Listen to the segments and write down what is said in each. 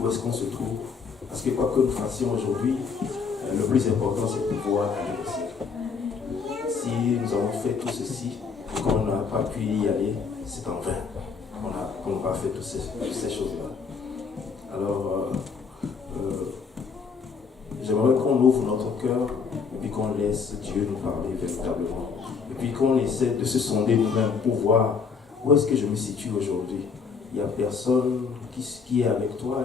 où est-ce qu'on se trouve. Parce que quoi que nous fassions aujourd'hui, le plus important c'est de pouvoir aller au ciel. Si nous avons fait tout ceci et qu'on n'a pas pu y aller, c'est en vain. On n'a pas fait toutes ces choses-là. Alors, j'aimerais qu'on ouvre notre cœur et puis qu'on laisse Dieu nous parler véritablement. Et puis qu'on essaie de se sonder nous-mêmes pour voir où est-ce que je me situe aujourd'hui. Il n'y a personne qui est avec toi,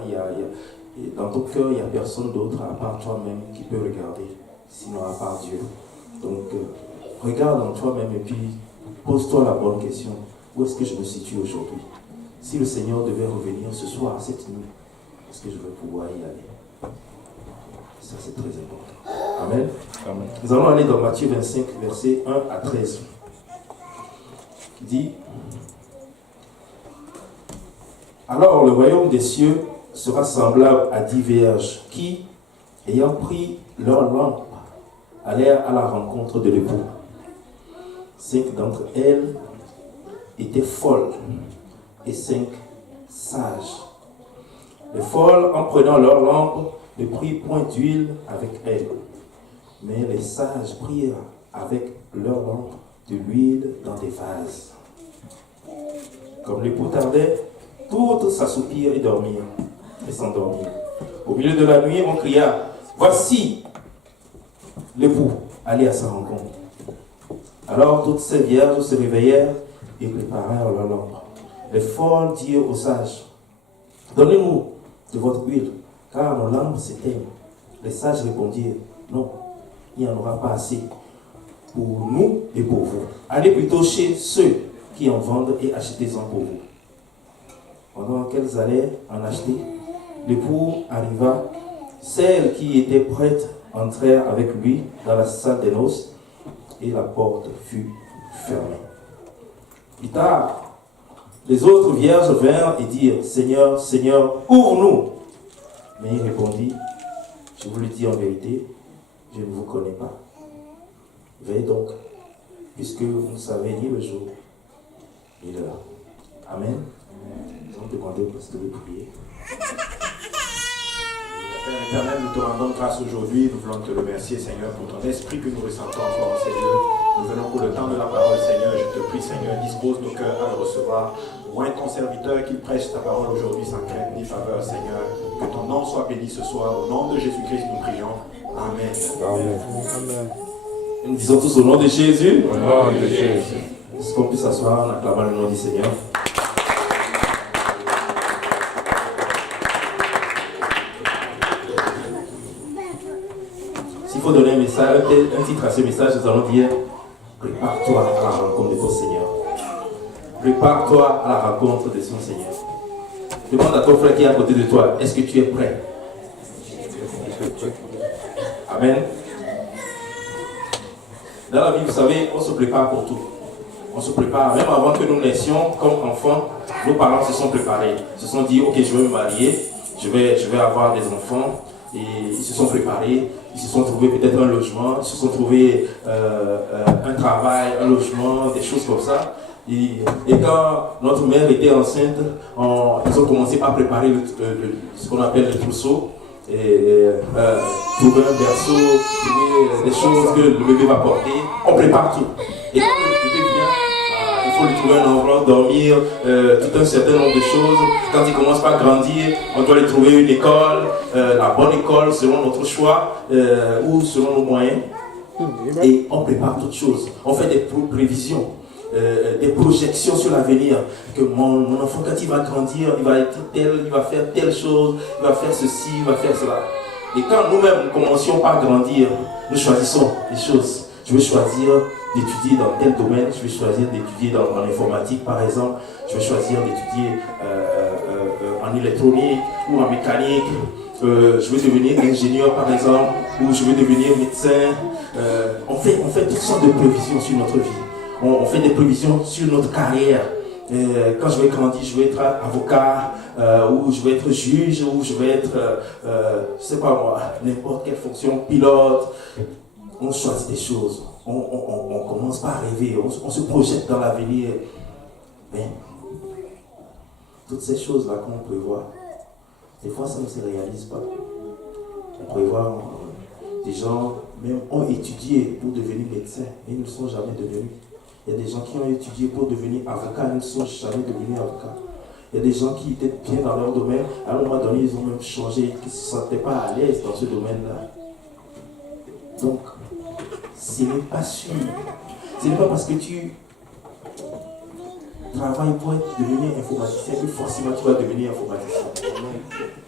dans ton cœur, il n'y a personne d'autre à part toi-même qui peut regarder, sinon à part Dieu. Donc, regarde en toi-même et puis pose-toi la bonne question. Où est-ce que je me situe aujourd'hui? Si le Seigneur devait revenir ce soir, cette nuit, est-ce que je vais pouvoir y aller? Ça, c'est très important. Amen. Amen. Nous allons aller dans Matthieu 25, versets 1 à 13. Qui dit: alors le royaume des cieux sera semblable à 10 vierges qui, ayant pris leur lampe, allèrent à la rencontre de l'époux. 5 d'entre elles étaient folles et 5 sages. Les folles, en prenant leur lampe, ne prirent point d'huile avec elles, mais les sages prirent avec leur lampe de l'huile dans des vases. Comme l'époux tardait, toutes s'assoupirent et dormirent, et s'endormirent. Au milieu de la nuit, on cria: voici l'époux, allez à sa rencontre. Alors toutes ces vierges se réveillèrent et préparèrent leur lampe. Les folles dirent aux sages: donnez-nous de votre huile, car nos lampes s'éteignent. Les sages répondirent: non, il n'y en aura pas assez pour nous et pour vous. Allez plutôt chez ceux qui en vendent et achetez-en pour vous. Pendant qu'elles allaient en acheter, l'époux arriva. Celles qui étaient prêtes entrèrent avec lui dans la salle des noces et la porte fut fermée. Plus tard, les autres vierges vinrent et dirent: Seigneur, Seigneur, ouvre-nous. Mais il répondit: je vous le dis en vérité, je ne vous connais pas. Veillez donc, puisque vous ne savez ni le jour ni l'heure. Amen. Nous allons demander au pasteur de prier. Père éternel, nous te rendons grâce aujourd'hui. Nous voulons te remercier, Seigneur, pour ton esprit que nous ressentons encore, Seigneur. Nous venons pour le temps de la parole, Seigneur. Je te prie, Seigneur, dispose nos cœurs à le recevoir. Moins ton serviteur qu'il prêche ta parole aujourd'hui sans crainte ni faveur, Seigneur. Que ton nom soit béni ce soir. Au nom de Jésus-Christ, nous prions. Amen. Amen. Amen. Et nous disons tous au nom de Jésus. Au nom de Jésus. Est-ce qu'on peut s'asseoir en acclamant le nom du Seigneur? S'il faut donner un message, un titre à ce message, nous allons dire: prépare-toi à la rencontre de ton Seigneur. Prépare-toi à la rencontre de son Seigneur. Demande à ton frère qui est à côté de toi: est-ce que tu es prêt? Amen. Dans la vie, vous savez, on se prépare pour tout. On se prépare, même avant que nous naissions comme enfants, nos parents se sont préparés. Ils se sont dit: ok, je vais me marier, je vais avoir des enfants. Et ils se sont préparés, ils se sont trouvés peut-être un logement, ils se sont trouvés un travail, un logement, des choses comme ça. Et quand notre mère était enceinte, ils ont commencé par préparer ce qu'on appelle le trousseau. Trouver un berceau, trouver des choses que le bébé va porter. On prépare tout. Et quand le bébé vient, il faut lui trouver un endroit, dormir, tout un certain nombre de choses. Quand il commence par grandir, on doit lui trouver une école, la bonne école selon notre choix ou selon nos moyens. Et on prépare toutes choses. On fait des prévisions. Des projections sur l'avenir, que mon enfant, quand il va grandir, il va être tel, il va faire telle chose, il va faire ceci, il va faire cela. Et quand nous-mêmes commencions par grandir, nous choisissons des choses. Je vais choisir d'étudier dans tel domaine, je vais choisir d'étudier dans l'informatique par exemple, je vais choisir d'étudier en électronique ou en mécanique, je vais devenir ingénieur par exemple, ou je vais devenir médecin. On fait toutes sortes de prévisions sur notre vie. On fait des prévisions sur notre carrière. Quand je vais grandir, je vais être avocat, ou je vais être juge, ou je vais être, je sais pas moi, n'importe quelle fonction, pilote. On choisit des choses. On commence par rêver, on se projette dans l'avenir. Mais toutes ces choses-là qu'on prévoit, des fois ça ne se réalise pas. On prévoit, des gens même ont étudié pour devenir médecin, mais ils ne sont jamais devenus. Il y a des gens qui ont étudié pour devenir avocat, ils ne sont jamais devenus avocats. Il y a des gens qui étaient bien dans leur domaine, à un moment donné, ils ont même changé, qui ne se sentaient pas à l'aise dans ce domaine-là. Donc, ce n'est pas sûr. Ce n'est pas parce que tu travailles pour devenir informaticien que forcément tu vas devenir informaticien.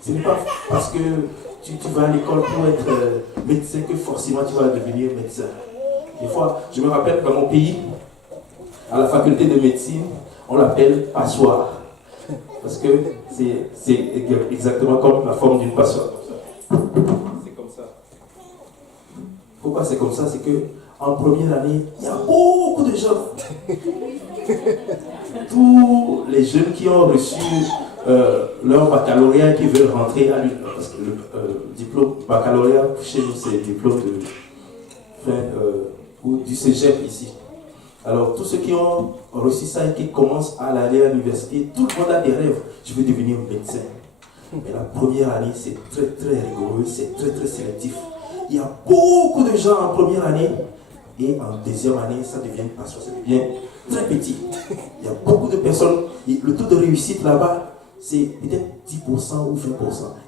Ce n'est pas parce que tu vas à l'école pour être médecin que forcément tu vas devenir médecin. Des fois, je me rappelle dans mon pays, à la faculté de médecine, on l'appelle passoire. Parce que c'est exactement comme la forme d'une passoire. C'est comme ça. Pourquoi c'est comme ça? C'est qu'en première année, il y a beaucoup de gens. Tous les jeunes qui ont reçu leur baccalauréat qui veulent rentrer à l'université. Parce que le diplôme baccalauréat, chez nous, c'est le diplôme du cégep ici. Alors, tous ceux qui ont reçu ça et qui commencent à aller à l'université, tout le monde a des rêves. Je veux devenir médecin. Mais la première année, c'est très, très rigoureux, c'est très, très sélectif. Il y a beaucoup de gens en première année, et en deuxième année, ça devient passion, ça devient très petit. Il y a beaucoup de personnes, le taux de réussite là-bas, c'est peut-être 10% ou 20%.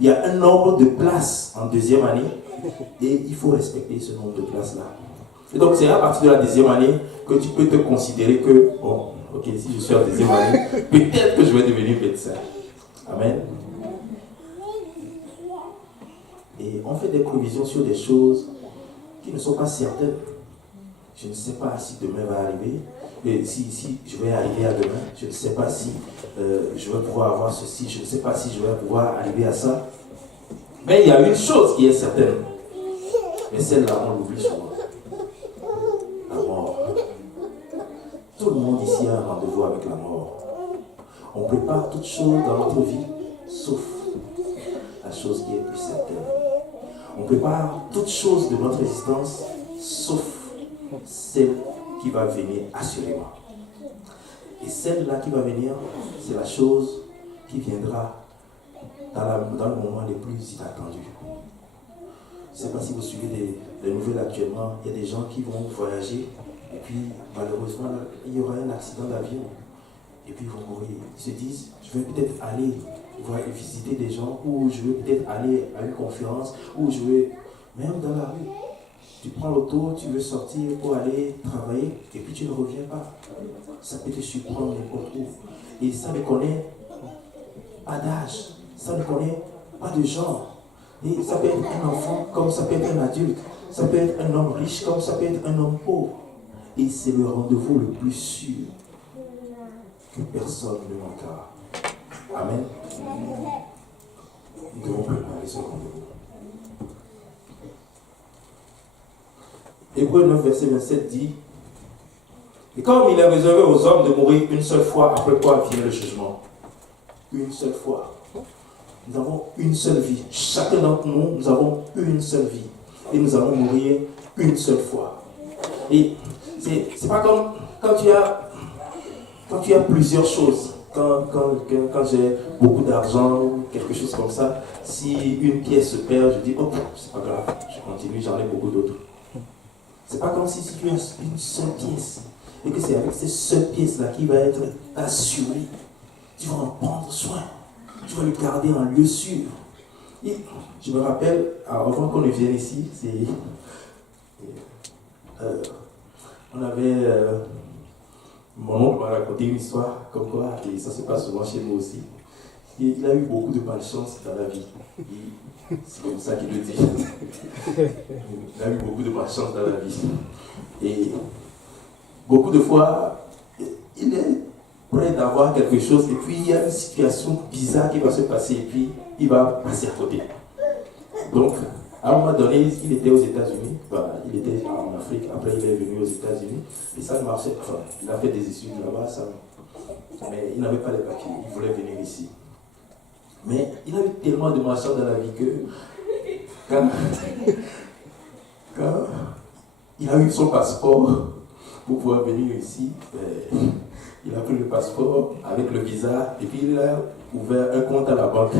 Il y a un nombre de places en deuxième année, et il faut respecter ce nombre de places-là. Et donc, c'est à partir de la deuxième année que tu peux te considérer que, bon, ok, si je suis en deuxième année, peut-être que je vais devenir médecin. Amen. Et on fait des prévisions sur des choses qui ne sont pas certaines. Je ne sais pas si demain va arriver, et si je vais arriver à demain, je ne sais pas si je vais pouvoir avoir ceci, je ne sais pas si je vais pouvoir arriver à ça. Mais il y a une chose qui est certaine, mais celle-là, on l'oublie souvent. La mort. Tout le monde ici a un rendez-vous avec la mort. On prépare toutes choses dans notre vie, sauf la chose qui est plus certaine. On prépare toutes choses de notre existence, sauf celle qui va venir assurément. Et celle-là qui va venir, c'est la chose qui viendra dans le moment les plus inattendus. Je ne sais pas si vous suivez les nouvelles actuellement, il y a des gens qui vont voyager et puis malheureusement il y aura un accident d'avion et puis ils vont mourir. Ils se disent, je vais peut-être aller voir et visiter des gens, ou je vais peut-être aller à une conférence, ou je vais même dans la rue. Tu prends l'auto, tu veux sortir pour aller travailler et puis tu ne reviens pas. Ça peut te surprendre n'importe où. Et ça ne connaît pas d'âge, ça ne connaît pas de genre. Et ça peut être un enfant comme ça peut être un adulte. Ça peut être un homme riche comme ça peut être un homme pauvre. Et c'est le rendez-vous le plus sûr que personne ne manquera. Amen. Nous devons préparer ce rendez-vous. Hébreux 9, verset 27 dit: et comme il est réservé aux hommes de mourir une seule fois, après quoi vient le jugement. Une seule fois. Nous avons une seule vie. Chacun d'entre nous, nous avons une seule vie. Et nous allons mourir une seule fois. Et c'est pas comme quand tu as plusieurs choses. Quand j'ai beaucoup d'argent ou quelque chose comme ça, si une pièce se perd, je dis, oh, c'est pas grave, je continue, j'en ai beaucoup d'autres. C'est pas comme si tu as une seule pièce et que c'est avec cette seule pièce-là qui va être assurée. Tu vas en prendre soin. Tu vas le garder en lieu sûr. Et je me rappelle, avant qu'on ne vienne ici, on avait... mon oncle m'a raconté une histoire comme quoi, et ça se passe souvent chez nous aussi. Il a eu beaucoup de malchance dans la vie. C'est comme ça qu'il le dit. Il a eu beaucoup de malchance dans la vie. Et beaucoup de fois, il est prêt d'avoir quelque chose et puis il y a une situation bizarre qui va se passer et puis il va passer à côté. Donc, à un moment donné, il était aux États-Unis, il était en Afrique, après il est venu aux États-Unis et ça marchait. Enfin, il a fait des études là-bas, mais il n'avait pas les papiers, il voulait venir ici. Mais il a eu tellement de malchance dans la vie que quand il a eu son passeport pour pouvoir venir ici, il a pris le passeport avec le visa et puis il a ouvert un compte à la banque.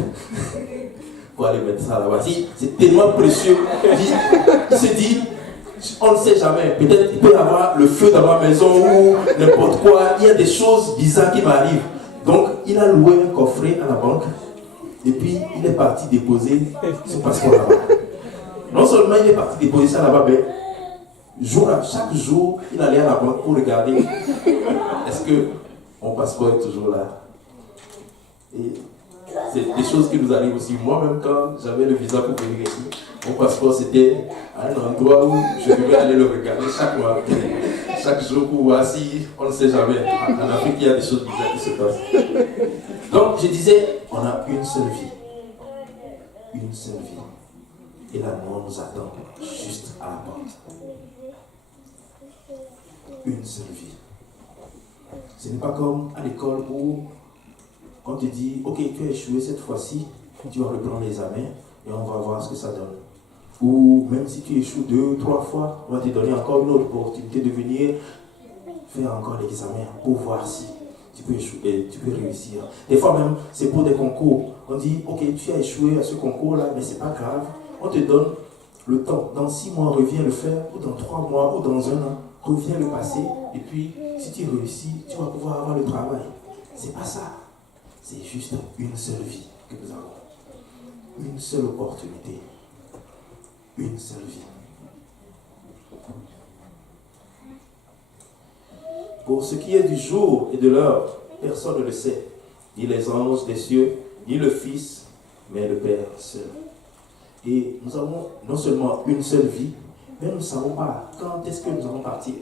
faut aller mettre ça là-bas. C'est tellement précieux. Il se dit, on ne sait jamais. Peut-être il peut y avoir le feu dans ma maison ou n'importe quoi. Il y a des choses bizarres qui m'arrivent. Donc, il a loué un coffret à la banque. Et puis, il est parti déposer son passeport là-bas. Non seulement il est parti déposer ça là-bas, mais chaque jour, il allait à la banque pour regarder est-ce que mon passeport est toujours là. Et c'est des choses qui nous arrivent aussi. Moi-même, quand j'avais le visa pour venir ici, mon passeport c'était à un endroit où je devais aller le regarder chaque mois, chaque jour pour voir si on ne sait jamais. En Afrique, il y a des choses bizarres qui se passent. Donc, je disais, on a une seule vie. Une seule vie. Et la mort nous attend juste à la porte. Une seule vie. Ce n'est pas comme à l'école où on te dit, ok, tu as échoué cette fois-ci, tu vas reprendre les examens et on va voir ce que ça donne. Ou même si tu échoues 2 ou 3 fois, on va te donner encore une autre opportunité de venir faire encore l'examen pour voir si tu peux échouer, tu peux réussir. Des fois même, c'est pour des concours. On dit, ok, tu as échoué à ce concours-là, mais c'est pas grave. On te donne le temps. Dans 6 mois, reviens le faire, ou dans 3 mois, ou dans 1 an, reviens le passer. Et puis, si tu réussis, tu vas pouvoir avoir le travail. C'est pas ça. C'est juste une seule vie que nous avons. Une seule opportunité. Une seule vie. Pour ce qui est du jour et de l'heure, personne ne le sait. Ni les anges des cieux, ni le Fils, mais le Père seul. Et nous avons non seulement une seule vie, mais nous ne savons pas quand est-ce que nous allons partir.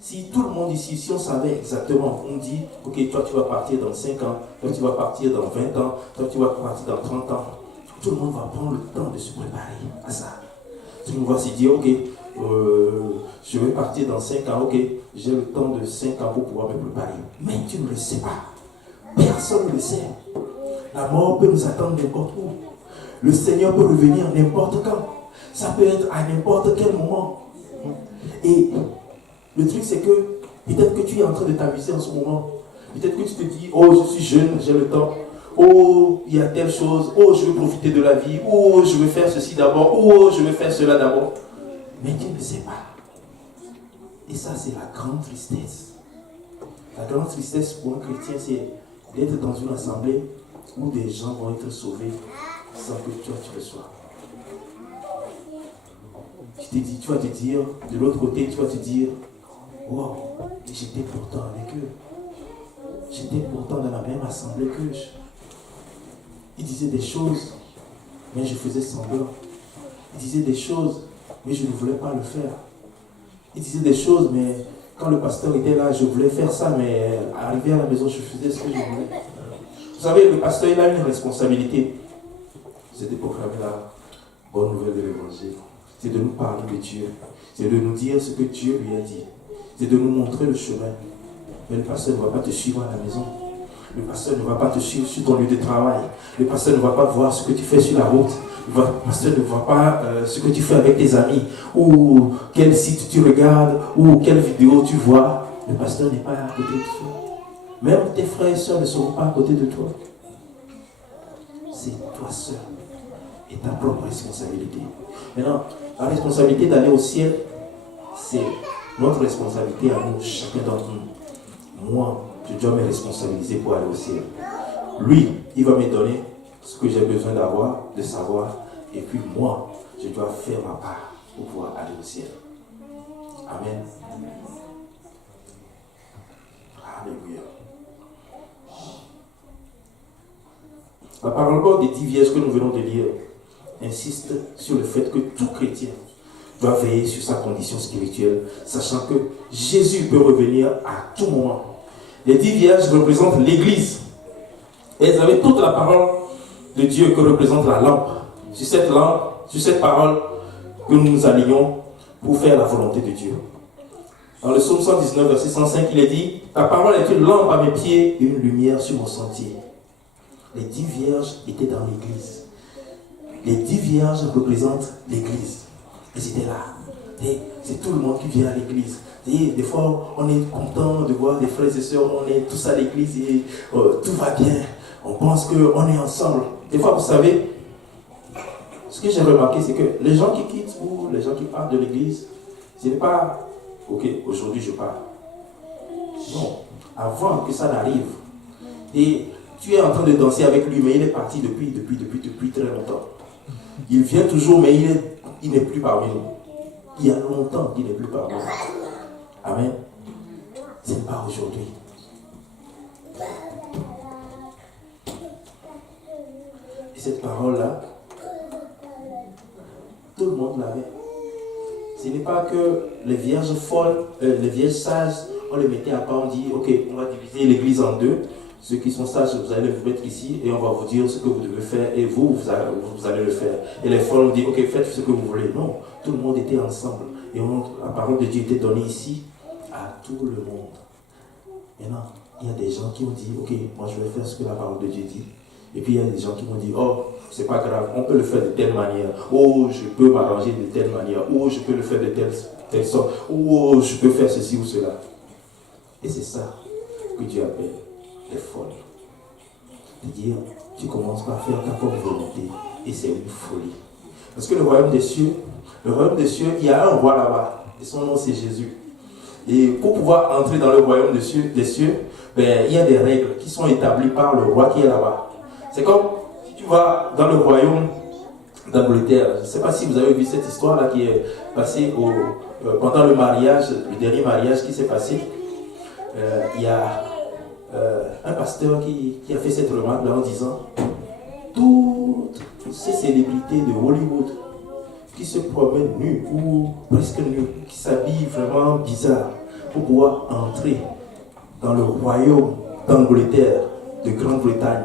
Si tout le monde ici, si on savait exactement, on dit, ok, toi tu vas partir dans 5 ans, toi tu vas partir dans 20 ans, toi tu vas partir dans 30 ans, tout le monde va prendre le temps de se préparer à ça. Tout le monde va se dire, ok, je vais partir dans 5 ans, ok, j'ai le temps de 5 ans pour pouvoir me préparer. Mais tu ne le sais pas. Personne ne le sait. La mort peut nous attendre n'importe où. Le Seigneur peut revenir n'importe quand. Ça peut être à n'importe quel moment. Et le truc, c'est que peut-être que tu es en train de t'amuser en ce moment. Peut-être que tu te dis, oh, je suis jeune, j'ai le temps. Oh, il y a telle chose. Oh, je veux profiter de la vie. Oh, je veux faire ceci d'abord. Oh, je veux faire cela d'abord. Mais tu ne sais pas. Et ça, c'est la grande tristesse. La grande tristesse pour un chrétien, c'est d'être dans une assemblée où des gens vont être sauvés sans que toi tu le sois. Tu vas te dire, de l'autre côté, tu vas te dire, wow, j'étais pourtant avec eux. J'étais pourtant dans la même assemblée qu'eux. Ils disaient des choses, mais je faisais semblant. Ils disaient des choses, mais je ne voulais pas le faire. Ils disaient des choses, mais quand le pasteur était là, je voulais faire ça, mais arrivé à la maison, je faisais ce que je voulais. Vous savez, le pasteur, il a une responsabilité. C'est de proclamer la bonne nouvelle de l'évangile. C'est de nous parler de Dieu. C'est de nous dire ce que Dieu lui a dit. C'est de nous montrer le chemin. Mais le pasteur ne va pas te suivre à la maison. Le pasteur ne va pas te suivre sur ton lieu de travail. Le pasteur ne va pas voir ce que tu fais sur la route. Le pasteur ne voit pas ce que tu fais avec tes amis. Ou quel site tu regardes. Ou quelle vidéo tu vois. Le pasteur n'est pas à côté de toi. Même tes frères et sœurs ne seront pas à côté de toi. C'est toi seul. Et ta propre responsabilité. Maintenant, la responsabilité d'aller au ciel, c'est notre responsabilité à nous, chacun d'entre nous. Moi, je dois me responsabiliser pour aller au ciel. Lui, il va me donner ce que j'ai besoin d'avoir, de savoir. Et puis moi, je dois faire ma part pour pouvoir aller au ciel. Amen. Alléluia. La parole des 10 vierges que nous venons de lire insiste sur le fait que tout chrétien doit veiller sur sa condition spirituelle, sachant que Jésus peut revenir à tout moment. Les 10 vierges représentent l'Église. Et elles avaient toute la parole de Dieu que représente la lampe. Sur cette lampe, sur cette parole que nous nous alignons pour faire la volonté de Dieu. Dans le psaume 119, verset 105, il est dit « Ta parole est une lampe à mes pieds et une lumière sur mon sentier. » Les 10 vierges étaient dans l'Église. Les 10 vierges représentent l'Église. Elles étaient là. Et c'est tout le monde qui vient à l'Église. Et des fois, on est content de voir des frères et sœurs, on est tous à l'Église et tout va bien. On pense qu'on est ensemble. Des fois, vous savez, ce que j'ai remarqué, c'est que les gens qui quittent ou les gens qui partent de l'église, ce n'est pas, ok, aujourd'hui je pars. Non, avant que ça n'arrive. Et tu es en train de danser avec lui, mais il est parti depuis très longtemps. Il vient toujours, mais il n'est plus parmi nous. Il y a longtemps qu'il n'est plus parmi nous. Amen. Ce n'est pas aujourd'hui. Et cette parole-là, tout le monde l'avait. Ce n'est pas que les vierges folles, les vierges sages, on les mettait à part, on dit, ok, on va diviser l'église en deux. Ceux qui sont sages, vous allez vous mettre ici et on va vous dire ce que vous devez faire et vous allez le faire. Et les folles, on dit, ok, faites ce que vous voulez. Non, tout le monde était ensemble. Et la parole de Dieu était donnée ici à tout le monde. Maintenant, il y a des gens qui ont dit, ok, moi je vais faire ce que la parole de Dieu dit. Et puis il y a des gens qui m'ont dit, oh, c'est pas grave, on peut le faire de telle manière. Oh, je peux m'arranger de telle manière. Oh, je peux le faire de telle sorte. Oh, je peux faire ceci ou cela. Et c'est ça que Dieu appelle les folles. C'est-à-dire, tu commences par faire ta propre volonté et c'est une folie. Parce que le royaume des cieux, il y a un roi là-bas et son nom c'est Jésus. Et pour pouvoir entrer dans le royaume des cieux, ben, il y a des règles qui sont établies par le roi qui est là-bas. C'est comme si tu vas dans le royaume d'Angleterre. Je ne sais pas si vous avez vu cette histoire-là qui est passée pendant le mariage, le dernier mariage qui s'est passé. Il y a un pasteur qui a fait cette remarque-là en disant toutes ces célébrités de Hollywood qui se promènent nues ou presque nues, qui s'habillent vraiment bizarre pour pouvoir entrer dans le royaume d'Angleterre, de Grande-Bretagne,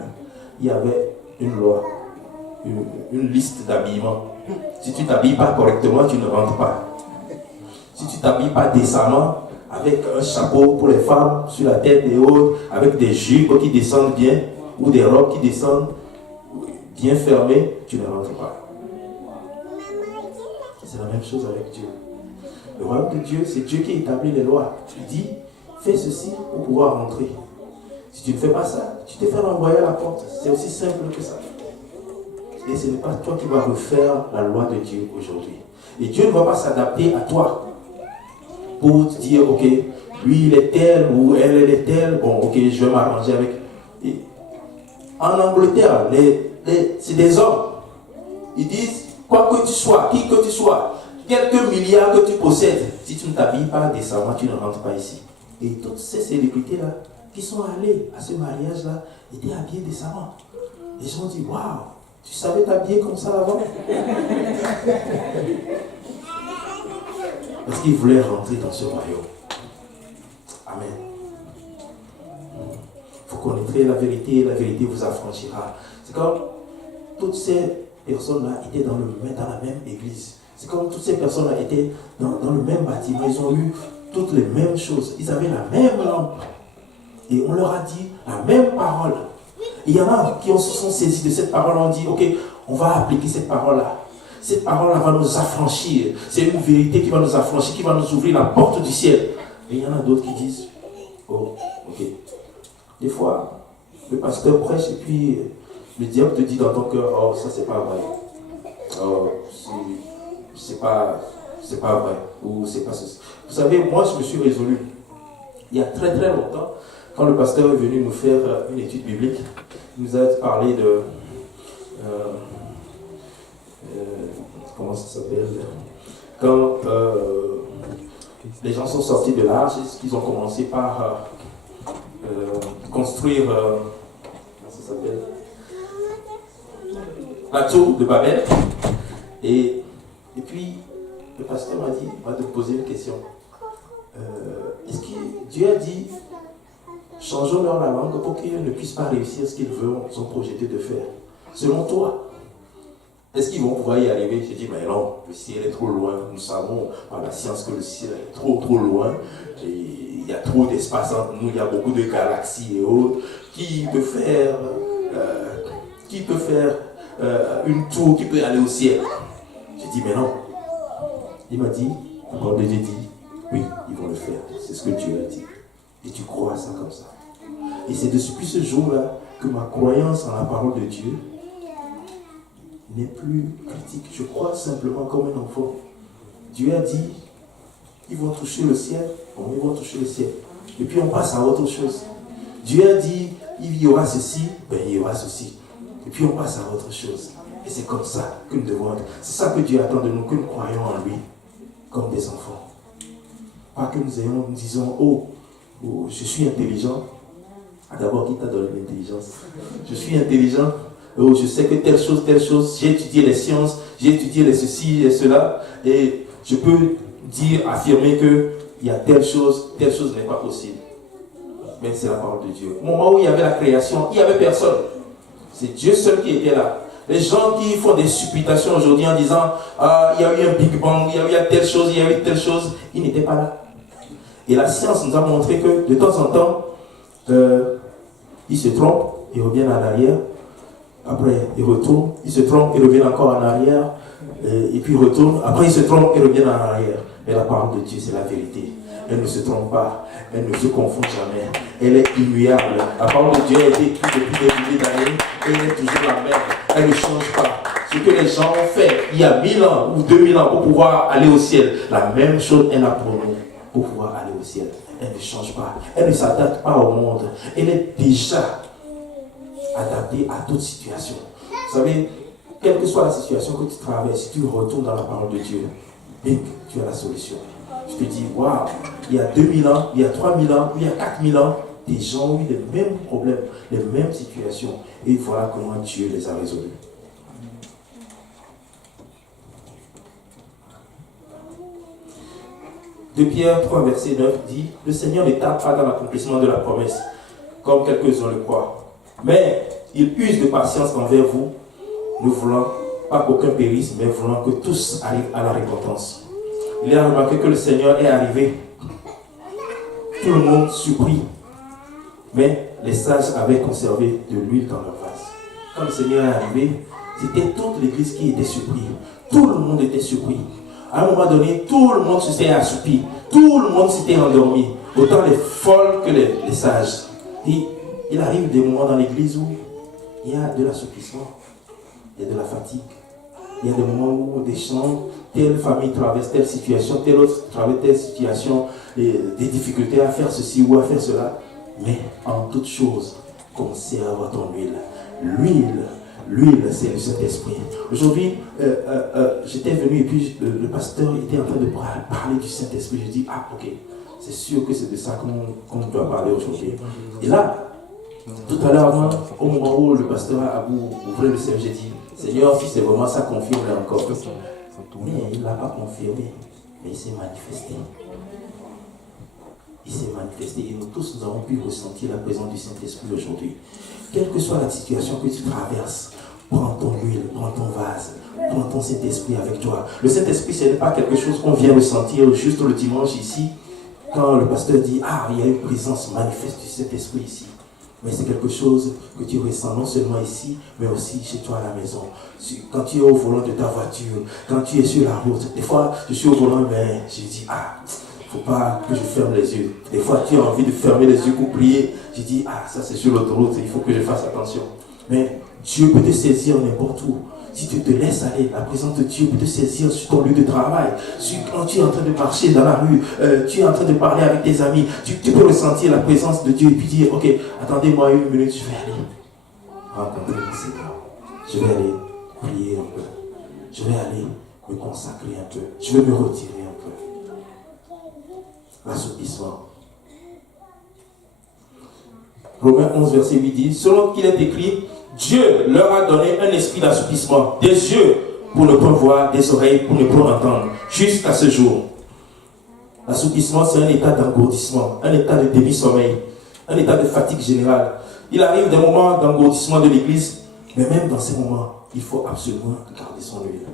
il y avait une loi, une liste d'habillement. Si tu ne t'habilles pas correctement, tu ne rentres pas. Si tu ne t'habilles pas décemment, avec un chapeau pour les femmes sur la tête et autres, avec des jupes qui descendent bien, ou des robes qui descendent bien fermées, tu ne rentres pas. C'est la même chose avec Dieu. Le royaume de Dieu, c'est Dieu qui établit les lois. Il dit, fais ceci pour pouvoir rentrer. Si tu ne fais pas ça, tu te fais renvoyer à la porte. C'est aussi simple que ça. Et ce n'est pas toi qui vas refaire la loi de Dieu aujourd'hui. Et Dieu ne va pas s'adapter à toi pour te dire, ok, lui il est tel ou elle est telle, bon ok, je vais m'arranger avec. Et en Angleterre, c'est des hommes. Ils disent, quoi que tu sois, qui que tu sois, quelques milliards que tu possèdes, si tu ne t'habilles pas décemment, tu ne rentres pas ici. Et toutes ces célébrités-là, qui sont allées à ce mariage-là, étaient habillées décemment. Les gens ont dit, waouh, tu savais t'habiller comme ça avant? Parce qu'ils voulaient rentrer dans ce royaume. Amen. Vous connaîtrez la vérité et la vérité vous affranchira. C'est comme toutes ces personnes-là étaient dans la même église. C'est comme toutes ces personnes-là étaient dans le même bâtiment. Ils ont eu toutes les mêmes choses. Ils avaient la même lampe. Et on leur a dit la même parole. Et il y en a qui se sont saisis de cette parole. On dit, ok, on va appliquer cette parole-là. Cette parole-là va nous affranchir. C'est une vérité qui va nous affranchir, qui va nous ouvrir la porte du ciel. Et il y en a d'autres qui disent, oh, ok. Des fois, le pasteur prêche et puis le diable te dit dans ton cœur, oh, ça c'est pas vrai. Oh, c'est pas vrai. Ou c'est pas ceci. Vous savez, moi je me suis résolu. Il y a très très longtemps, quand le pasteur est venu nous faire une étude biblique, il nous a parlé de... comment ça s'appelle? Quand les gens sont sortis de l'arche, ils ont commencé par construire... comment ça s'appelle? La tour de Babel. Et puis, le pasteur m'a dit, on va te poser une question. Est-ce que Dieu a dit, changeons leur la langue pour qu'ils ne puissent pas réussir ce qu'ils ont projeté de faire? Selon toi, est-ce qu'ils vont pouvoir y arriver? J'ai dit, mais non, le ciel est trop loin. Nous savons par la science que le ciel est trop loin. Et il y a trop d'espace entre nous, il y a beaucoup de galaxies et autres. Qui peut faire une tour qui peut aller au ciel? J'ai dit, mais non. Il m'a dit, la parole de Dieu dit, oui, ils vont le faire. C'est ce que Dieu a dit. Et tu crois à ça comme ça. Et c'est depuis ce jour-là que ma croyance en la parole de Dieu n'est plus critique. Je crois simplement comme un enfant. Dieu a dit, ils vont toucher le ciel. Bon, ils vont toucher le ciel. Et puis on passe à autre chose. Dieu a dit, il y aura ceci, ben il y aura ceci. Et puis on passe à autre chose. Et c'est comme ça que nous devons être. C'est ça que Dieu attend de nous, que nous croyons en lui, comme des enfants. Pas que nous disons, oh, je suis intelligent. D'abord, qui t'a donné l'intelligence? Je suis intelligent. Oh, je sais que telle chose, j'ai étudié les sciences, j'ai étudié les ceci et cela, et je peux affirmer que il y a telle chose n'est pas possible. Mais c'est la parole de Dieu. Au moment où il y avait la création, il n'y avait personne. C'est Dieu seul qui était là. Les gens qui font des supputations aujourd'hui en disant il y a eu un Big Bang, il y a eu telle chose, il y a eu telle chose, ils n'étaient pas là. Et la science nous a montré que de temps en temps, ils se trompent, ils reviennent en arrière. Après, ils retournent, ils se trompent, ils reviennent encore en arrière. Et puis ils retournent. Après, ils se trompent, ils reviennent en arrière. Mais la parole de Dieu, c'est la vérité. Elle ne se trompe pas. Elle ne se confond jamais. Elle est immuable. La parole de Dieu a été écrite depuis des milliers d'années. Et elle est toujours la même. Elle ne change pas. Ce que les gens ont fait il y a 1000 ans ou 2000 ans pour pouvoir aller au ciel, la même chose elle a pour nous pour pouvoir aller au ciel. Elle ne change pas. Elle ne s'adapte pas au monde. Elle est déjà adaptée à toute situation. Vous savez, quelle que soit la situation que tu traverses, si tu retournes dans la parole de Dieu, bing, tu as la solution. Je te dis, waouh, il y a 2000 ans, il y a 3000 ans, il y a 4000 ans, des gens ont eu les mêmes problèmes, les mêmes situations. Et voilà comment Dieu les a résolus. De Pierre 3, verset 9 dit, le Seigneur ne tarde pas dans l'accomplissement de la promesse, comme quelques-uns le croient. Mais il use de patience envers vous, ne voulant pas qu'aucun périsse, mais voulant que tous arrivent à la repentance. Il a remarqué que le Seigneur est arrivé. Tout le monde surpris. Mais les sages avaient conservé de l'huile dans leur vase. Quand le Seigneur est arrivé, c'était toute l'église qui était surprise. Tout le monde était surpris. À un moment donné, tout le monde s'était assoupi. Tout le monde s'était endormi. Autant les folles que les sages. Et il arrive des moments dans l'église où il y a de l'assoupissement, il y a de la fatigue. Il y a des moments où des gens, telle famille traverse telle situation, telle autre traverse telle situation, des difficultés à faire ceci ou à faire cela. Mais en toute chose, conserve ton huile. L'huile, c'est le Saint-Esprit. Aujourd'hui, j'étais venu et puis le pasteur était en train de parler du Saint-Esprit. Je dis, ok, c'est sûr que c'est de ça qu'on doit parler aujourd'hui. Et là, tout à l'heure, au moment où le pasteur a ouvert le Seigneur, j'ai dit, Seigneur, si c'est vraiment ça, confirme encore. Mais il ne l'a pas confirmé, mais il s'est manifesté. Il s'est manifesté et nous tous, nous avons pu ressentir la présence du Saint-Esprit aujourd'hui. Quelle que soit la situation que tu traverses, prends ton huile, prends ton vase, prends ton Saint-Esprit avec toi. Le Saint-Esprit, ce n'est pas quelque chose qu'on vient ressentir juste le dimanche ici, quand le pasteur dit, il y a une présence manifeste du Saint-Esprit ici. Mais c'est quelque chose que tu ressens non seulement ici, mais aussi chez toi à la maison. Quand tu es au volant de ta voiture, quand tu es sur la route. Des fois, je suis au volant, mais je dis, il ne faut pas que je ferme les yeux. Des fois, tu as envie de fermer les yeux pour prier. Je dis, ça c'est sur l'autoroute, il faut que je fasse attention. Mais Dieu peut te saisir n'importe où. Si tu te laisses aller, la présence de Dieu peut te saisir sur ton lieu de travail. Quand tu es en train de marcher dans la rue, tu es en train de parler avec tes amis, tu peux ressentir la présence de Dieu et puis dire, ok, attendez-moi une minute, je vais aller rencontrer le Seigneur. Je vais aller prier un peu. Je vais aller me consacrer un peu. Je vais me retirer un peu. L'assoupissement. Romains 11, verset 8 dit, selon qu'il est écrit, Dieu leur a donné un esprit d'assoupissement, des yeux pour ne pas voir, des oreilles pour ne pas entendre, jusqu'à ce jour. L'assoupissement, c'est un état d'engourdissement, un état de demi-sommeil, un état de fatigue générale. Il arrive des moments d'engourdissement de l'église, mais même dans ces moments, il faut absolument garder son huile.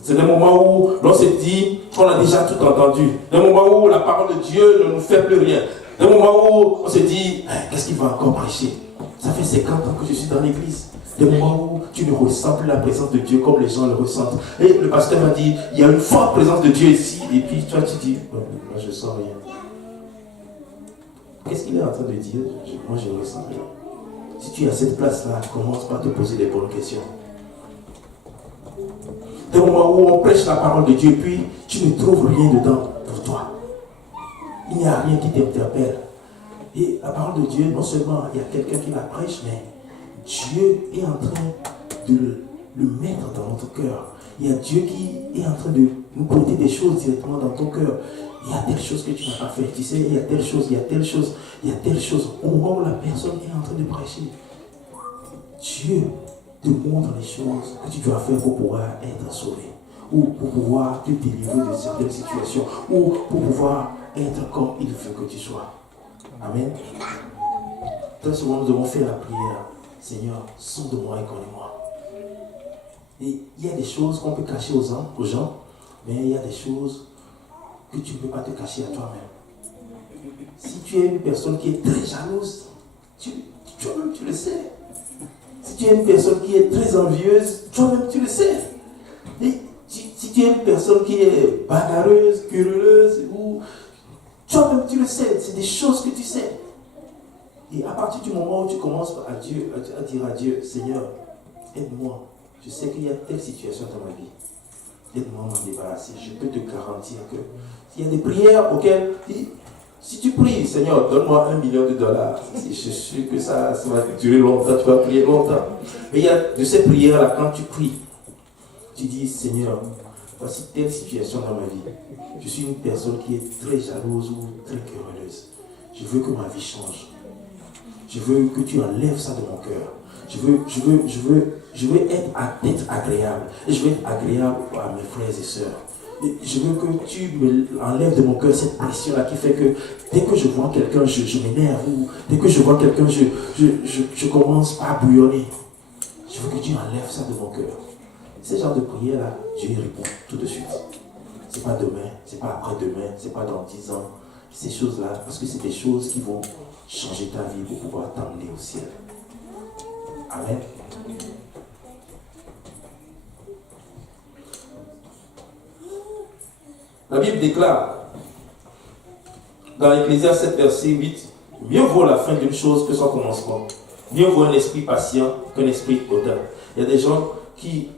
C'est des moments où l'on se dit qu'on a déjà tout entendu, des moments où la parole de Dieu ne nous fait plus rien, des moments où on se dit, qu'est-ce qu'il va encore prêcher? Ça fait 50 ans que je suis dans l'église. Des moments où tu ne ressens plus la présence de Dieu comme les gens le ressentent. Et le pasteur m'a dit, il y a une forte présence de Dieu ici. Et puis toi tu dis, moi je ne sens rien. Qu'est-ce qu'il est en train de dire? Moi je ne ressens rien. Si tu es à cette place-là, commence par te poser les bonnes questions. Des moments où on prêche la parole de Dieu, puis tu ne trouves rien dedans pour toi. Il n'y a rien qui t'interpelle. Et la parole de Dieu, non seulement il y a quelqu'un qui la prêche, mais Dieu est en train de le mettre dans notre cœur. Il y a Dieu qui est en train de nous porter des choses directement dans ton cœur. Il y a telle chose que tu n'as pas fait. Tu sais, il y a telle chose, il y a telle chose, il y a telle chose. Au moment où la personne est en train de prêcher, Dieu te montre les choses que tu dois faire pour pouvoir être sauvé. Ou pour pouvoir te délivrer de certaines situations. Ou pour pouvoir être comme il veut que tu sois. Amen. Très souvent, nous devons faire la prière. Seigneur, sonde-moi et connais-moi. Et il y a des choses qu'on peut cacher aux gens, mais il y a des choses que tu ne peux pas te cacher à toi-même. Si tu es une personne qui est très jalouse, toi-même tu le sais. Si tu es une personne qui est très envieuse, toi-même tu le sais. Et si tu es une personne qui est bagarreuse, querelleuse, ou toi-même tu le sais, c'est des choses que tu sais. Et à partir du moment où tu commences à dire à Dieu, Seigneur, aide-moi. Je sais qu'il y a telle situation dans ma vie. Aide-moi à m'en débarrasser. Je peux te garantir que il y a des prières auxquelles, si tu pries, Seigneur, donne-moi $1 million, je suis sûr que ça va durer longtemps, tu vas prier longtemps. Mais il y a de ces prières-là, quand tu pries, tu dis, Seigneur, voici telle situation dans ma vie. Je suis une personne qui est très jalouse ou très querelleuse. Je veux que ma vie change. Je veux que tu enlèves ça de mon cœur. Je veux être à tête agréable. Et je veux être agréable à mes frères et sœurs. Et je veux que tu me enlèves de mon cœur cette pression-là qui fait que dès que je vois quelqu'un, je m'énerve. Ou dès que je vois quelqu'un, je commence à bouillonner. Je veux que tu enlèves ça de mon cœur. Ce genre de prière-là, Dieu répond tout de suite. C'est pas demain, c'est pas après-demain, c'est pas dans 10 ans. Ces choses-là, parce que c'est des choses qui vont changer ta vie pour pouvoir t'emmener au ciel. Amen. La Bible déclare dans Ecclésiaste 7, verset 8, mieux vaut la fin d'une chose que son commencement. Mieux vaut un esprit patient qu'un esprit audacieux. Il y a des gens qui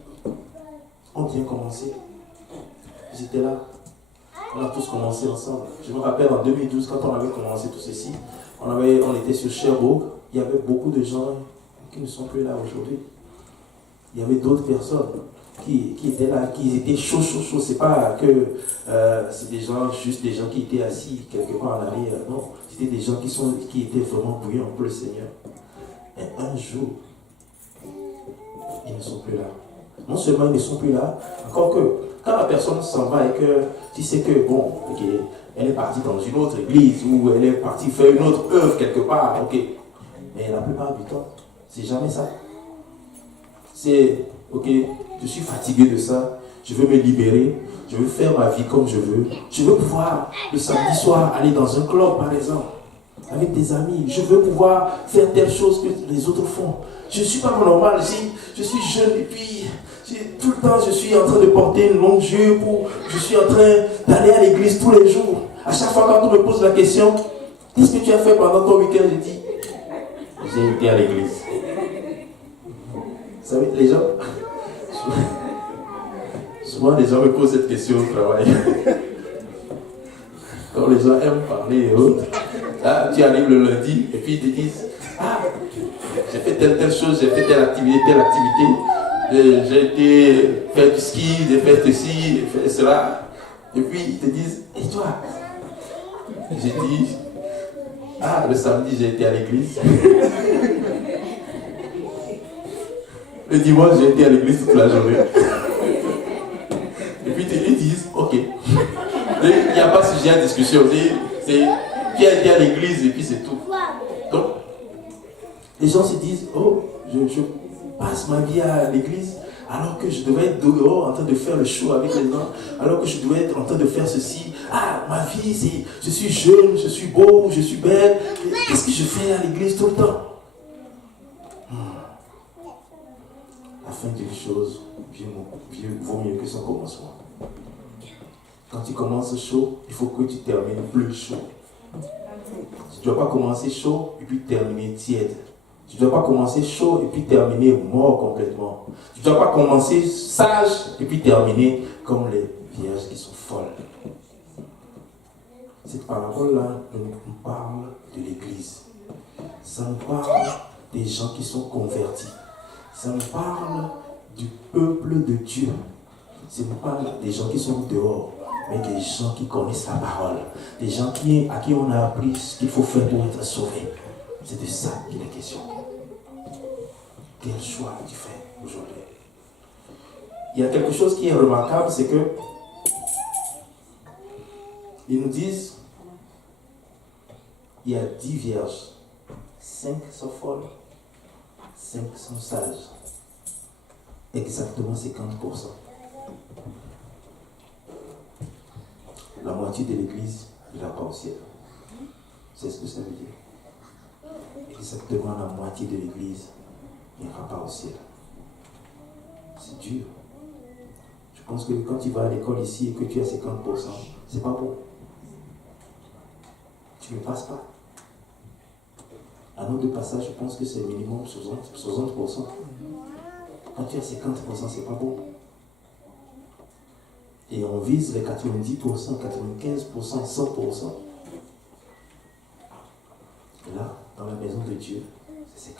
ont bien commencé. Ils étaient là. On a tous commencé ensemble. Je me rappelle en 2012, quand on avait commencé tout ceci, on était sur Sherbrooke. Il y avait beaucoup de gens qui ne sont plus là aujourd'hui. Il y avait d'autres personnes qui étaient là, qui étaient chauds. C'est pas que c'est juste des gens qui étaient assis quelque part en arrière. Non, c'était des gens qui étaient vraiment bouillants pour le Seigneur. Et un jour, ils ne sont plus là. Non seulement ils ne sont plus là, encore que quand la personne s'en va et que tu sais que, bon, ok, elle est partie dans une autre église ou elle est partie faire une autre œuvre quelque part, ok. Mais la plupart du temps, c'est jamais ça. C'est, ok, je suis fatigué de ça, je veux me libérer, je veux faire ma vie comme je veux. Je veux pouvoir, le samedi soir, aller dans un club, par exemple, avec des amis. Je veux pouvoir faire telle chose que les autres font. Je ne suis pas normal, je suis jeune et puis tout le temps je suis en train de porter une longue jupe ou je suis en train d'aller à l'église tous les jours. À chaque fois quand on me pose la question, qu'est-ce que tu as fait pendant ton week-end? Je dis, j'ai été à l'église. Vous savez, les gens, souvent les gens me posent cette question au travail. Quand les gens aiment parler et autres, là, tu arrives le lundi et puis ils te disent, ah, j'ai fait telle chose, j'ai fait telle activité. J'ai été faire du ski, j'ai fait ceci, j'ai fait cela. Et puis ils te disent, et toi? J'ai dit, ah, le samedi j'ai été à l'église. Le dimanche j'ai été à l'église toute la journée. Et puis ils disent, ok. Il n'y a pas de sujet à discussion. C'est qui a été à l'église et puis c'est tout. Donc, les gens se disent, oh, je passe ma vie à l'église alors que je devais être dehors en train de faire le show avec les gens, alors que je devais être en train de faire ceci. Ah, ma vie, c'est, je suis jeune, je suis beau, je suis belle. Qu'est-ce que je fais à l'église tout le temps? La fin d'une chose vaut mieux que son commencement. Quand tu commences chaud, il faut que tu termines plus chaud. Tu ne dois pas commencer chaud et puis terminer tiède. Tu ne dois pas commencer chaud et puis terminer mort complètement. Tu ne dois pas commencer sage et puis terminer comme les vierges qui sont folles. Cette parabole-là nous parle de l'Église. Ça nous parle des gens qui sont convertis. Ça nous parle du peuple de Dieu. Ça nous parle des gens qui sont dehors, mais des gens qui connaissent la parole. Des gens à qui on a appris ce qu'il faut faire pour être sauvé. C'est de ça qu'il est question. Quel choix tu fais aujourd'hui? Il y a quelque chose qui est remarquable, c'est que ils nous disent il y a 10 vierges, 5 sont folles, 5 sont sages. Exactement 50%. La moitié de l'église n'ira pas au ciel. C'est ce que ça veut dire. Exactement la moitié de l'église n'ira pas au ciel. C'est dur. Je pense que quand tu vas à l'école ici et que tu as 50%, c'est pas bon. Tu ne passes pas. Un nombre de passages, je pense que c'est minimum 60%. Quand tu as 50%, c'est pas bon. Et on vise les 90%, 95%, 100%. Et là, dans la maison de Dieu, c'est 50%.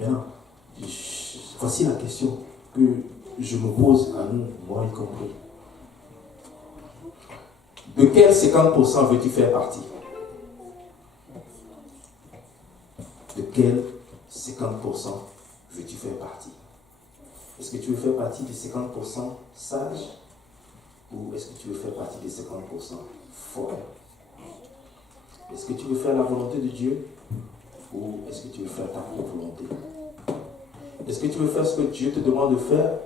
Maintenant, voici la question que je me pose à nous, moi y compris. De quel 50% veux-tu faire partie? De quel 50% veux-tu faire partie? Est-ce que tu veux faire partie des 50% sages ou est-ce que tu veux faire partie des 50% forts? Est-ce que tu veux faire la volonté de Dieu ou est-ce que tu veux faire ta propre volonté? Est-ce que tu veux faire ce que Dieu te demande de faire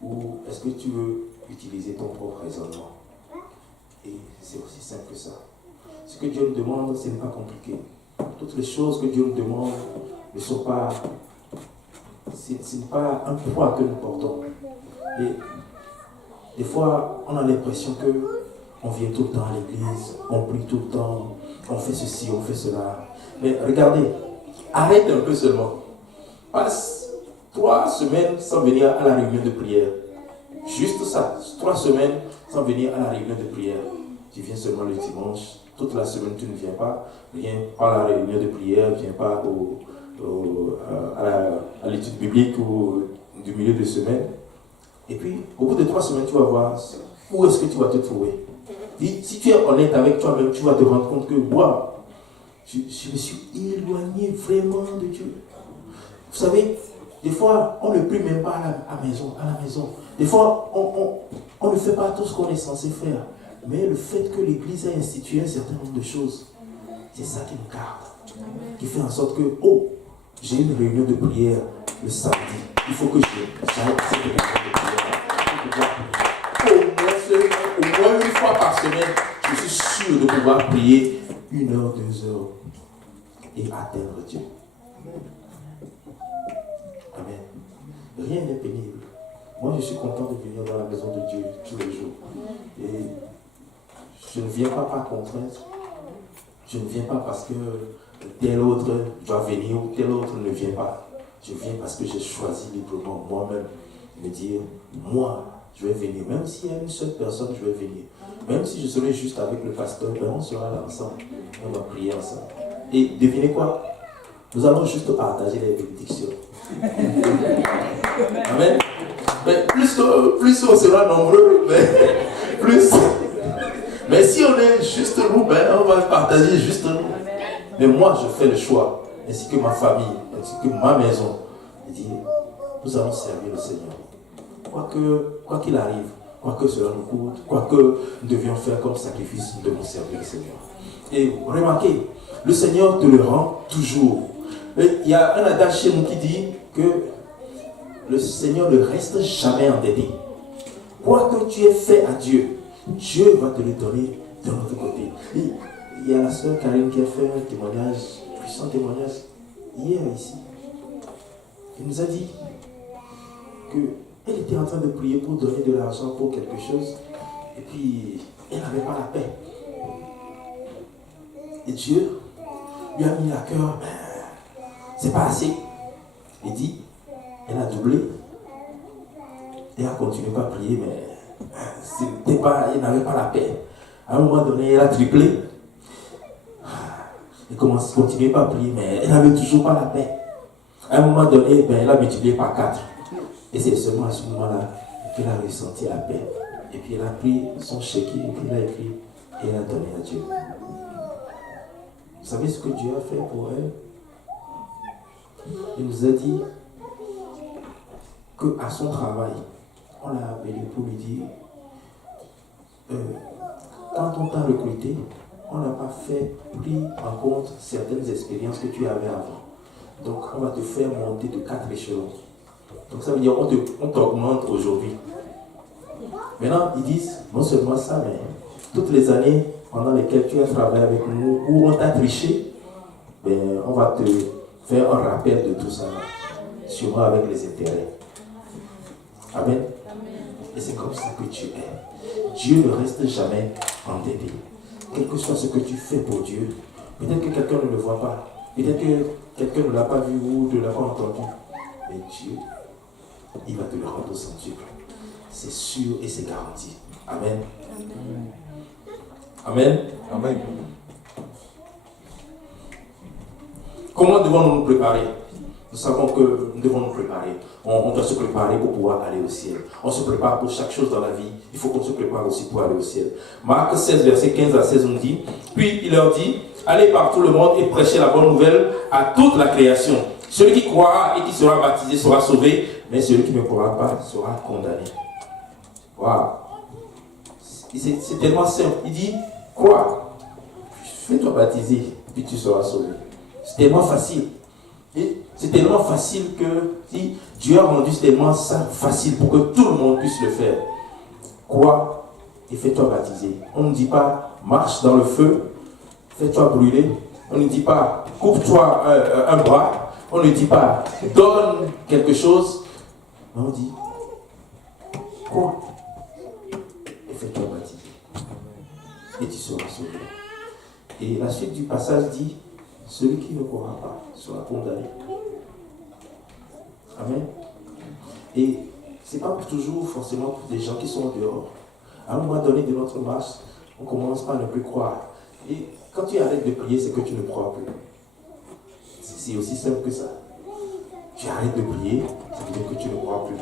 ou est-ce que tu veux utiliser ton propre raisonnement? Et c'est aussi simple que ça. Ce que Dieu nous demande, ce n'est pas compliqué. Toutes les choses que Dieu nous demande ne sont pas... Ce n'est pas un poids que nous portons. Et des fois, on a l'impression qu'on vient tout le temps à l'église, on prie tout le temps, on fait ceci, on fait cela. Mais regardez, arrête un peu seulement. Passe 3 semaines sans venir à la réunion de prière. Juste ça, 3 semaines sans venir à la réunion de prière. Tu viens seulement le dimanche, toute la semaine tu ne viens pas, viens pas à la réunion de prière, viens pas à l'étude biblique ou du milieu de semaine. Et puis, au bout de 3 semaines, tu vas voir où est-ce que tu vas te trouver. Si tu es honnête avec toi-même, tu vas te rendre compte que, waouh, je me suis éloigné vraiment de Dieu. Vous savez, des fois, on ne prie même pas à la maison. Des fois, on ne fait pas tout ce qu'on est censé faire. Mais le fait que l'Église a institué un certain nombre de choses, c'est ça qui nous garde. Qui fait en sorte que, oh, j'ai une réunion de prière le samedi. Il faut que j'aille à cette réunion de prière. Au moins une fois par semaine, je suis sûr de pouvoir prier 1 heure, 2 heures et atteindre Dieu. Amen. Rien n'est pénible. Moi, je suis content de venir dans la maison de Dieu tous les jours. Et je ne viens pas par contrainte. Je ne viens pas parce que tel autre doit venir ou tel autre ne vient pas. Je viens parce que j'ai choisi librement moi-même de me dire, moi, je vais venir. Même s'il y a une seule personne, je vais venir. Même si je serai juste avec le pasteur, on sera là ensemble. On va prier ensemble. Et devinez quoi? Nous allons juste partager les bénédictions. Amen. Mais plus on sera nombreux, plus. Mais si on est juste nous, on va partager juste nous. Mais moi, je fais le choix, ainsi que ma famille, ainsi que ma maison, de dire, nous allons servir le Seigneur. Quoi qu'il arrive, quoi que cela nous coûte, quoi que nous devions faire comme sacrifice, nous devons servir le Seigneur. Et remarquez, le Seigneur te le rend toujours. Et il y a un adage chez nous qui dit que le Seigneur ne reste jamais endetté. Quoi que tu aies fait à Dieu, Dieu va te le donner de l'autre côté. Et il y a la sœur Karine qui a fait un témoignage, un puissant témoignage, hier ici. Elle nous a dit qu'elle était en train de prier pour donner de l'argent pour quelque chose, et puis elle n'avait pas la paix. Et Dieu lui a mis à cœur, c'est pas assez. Il dit, elle a doublé. Elle a continué pas à prier, mais elle n'avait pas la paix. À un moment donné, elle a triplé. Elle continuait pas à prier, mais elle n'avait toujours pas la paix. À un moment donné, elle a multiplié par 4. Et c'est seulement à ce moment-là qu'elle a ressenti la paix. Et puis elle a pris son chéquier, et puis elle a écrit, et elle a donné à Dieu. Vous savez ce que Dieu a fait pour elle? Il nous a dit qu'à son travail, on l'a appelé pour lui dire, quand on t'a recruté, on n'a pas pris en compte certaines expériences que tu avais avant. Donc on va te faire monter de 4 échelons. Donc ça veut dire on t'augmente aujourd'hui. Maintenant, ils disent, non seulement ça, mais toutes les années pendant lesquelles tu as travaillé avec nous, où on t'a triché, on va te faire un rappel de tout ça, sûrement avec les intérêts. Amen. Et c'est comme ça que tu es. Dieu ne reste jamais endetté. Quel que soit ce que tu fais pour Dieu, peut-être que quelqu'un ne le voit pas, peut-être que quelqu'un ne l'a pas vu ou ne l'a pas entendu, mais Dieu, il va te le rendre au centuple. C'est sûr et c'est garanti. Amen. Amen. Amen. Comment devons-nous nous préparer? Nous savons que nous devons nous préparer. On doit se préparer pour pouvoir aller au ciel. On se prépare pour chaque chose dans la vie. Il faut qu'on se prépare aussi pour aller au ciel. Marc 16, verset 15 à 16, on dit, puis il leur dit, allez par tout le monde et prêchez la bonne nouvelle à toute la création. Celui qui croira et qui sera baptisé sera sauvé, mais celui qui ne croira pas sera condamné. Waouh! C'est tellement simple. Il dit, crois, fais-toi baptiser, puis tu seras sauvé. C'est tellement facile. Et c'est tellement facile que si Dieu a rendu tellement ça facile pour que tout le monde puisse le faire. Crois et fais-toi baptiser. On ne dit pas marche dans le feu, fais-toi brûler. On ne dit pas coupe-toi un bras. On ne dit pas donne quelque chose. Mais on dit crois et fais-toi baptiser. Et tu seras sauvé. Et la suite du passage dit, celui qui ne croira pas sera condamné. Amen. Et ce n'est pas toujours forcément pour des gens qui sont dehors. À un moment donné de notre marche, on commence par ne plus croire. Et quand tu arrêtes de prier, c'est que tu ne crois plus. C'est aussi simple que ça. Tu arrêtes de prier, ça veut dire que tu ne crois plus.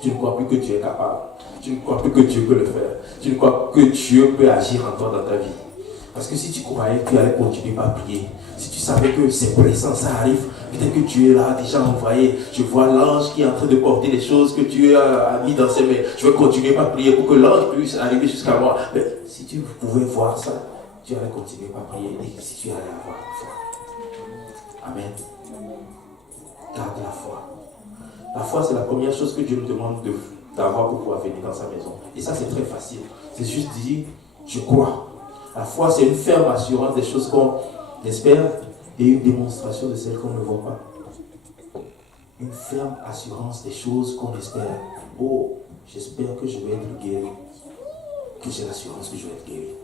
Tu ne crois plus que tu es capable. Tu ne crois plus que Dieu peut le faire. Tu ne crois que Dieu peut agir en toi dans ta vie. Parce que si tu croyais que tu allais continuer par prier, si tu savais que c'est pressant, ça arrive, peut-être que Dieu l'a déjà envoyé. Je vois l'ange qui est en train de porter les choses que Dieu a mis dans ses mains. Je vais continuer par prier pour que l'ange puisse arriver jusqu'à moi. Mais si tu pouvais voir ça, tu allais continuer par prier et si tu allais avoir la foi. Amen. Garde la foi. La foi, c'est la première chose que Dieu nous demande d'avoir pour pouvoir venir dans sa maison. Et ça, c'est très facile. C'est juste dire, je crois. La foi, c'est une ferme assurance des choses qu'on espère et une démonstration de celles qu'on ne voit pas. Une ferme assurance des choses qu'on espère. Oh, j'espère que je vais être guéri. Que j'ai l'assurance que je vais être guéri.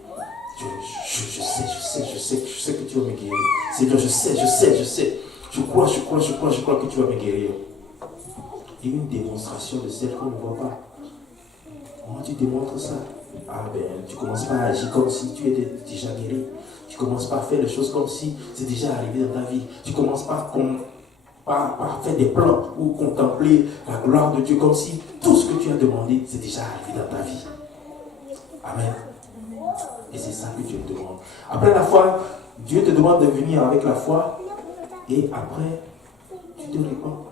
Je sais que tu vas me guérir. Seigneur, je sais. Je crois que tu vas me guérir. Et une démonstration de celles qu'on ne voit pas. Comment tu démontres ça? Tu commences pas à agir comme si tu étais déjà guéri. Tu commences pas à faire les choses comme si c'est déjà arrivé dans ta vie. Tu commences pas à faire des plans ou contempler la gloire de Dieu comme si tout ce que tu as demandé, c'est déjà arrivé dans ta vie. Amen. Et c'est ça que Dieu te demande. Après la foi, Dieu te demande de venir avec la foi et après, tu te réponds.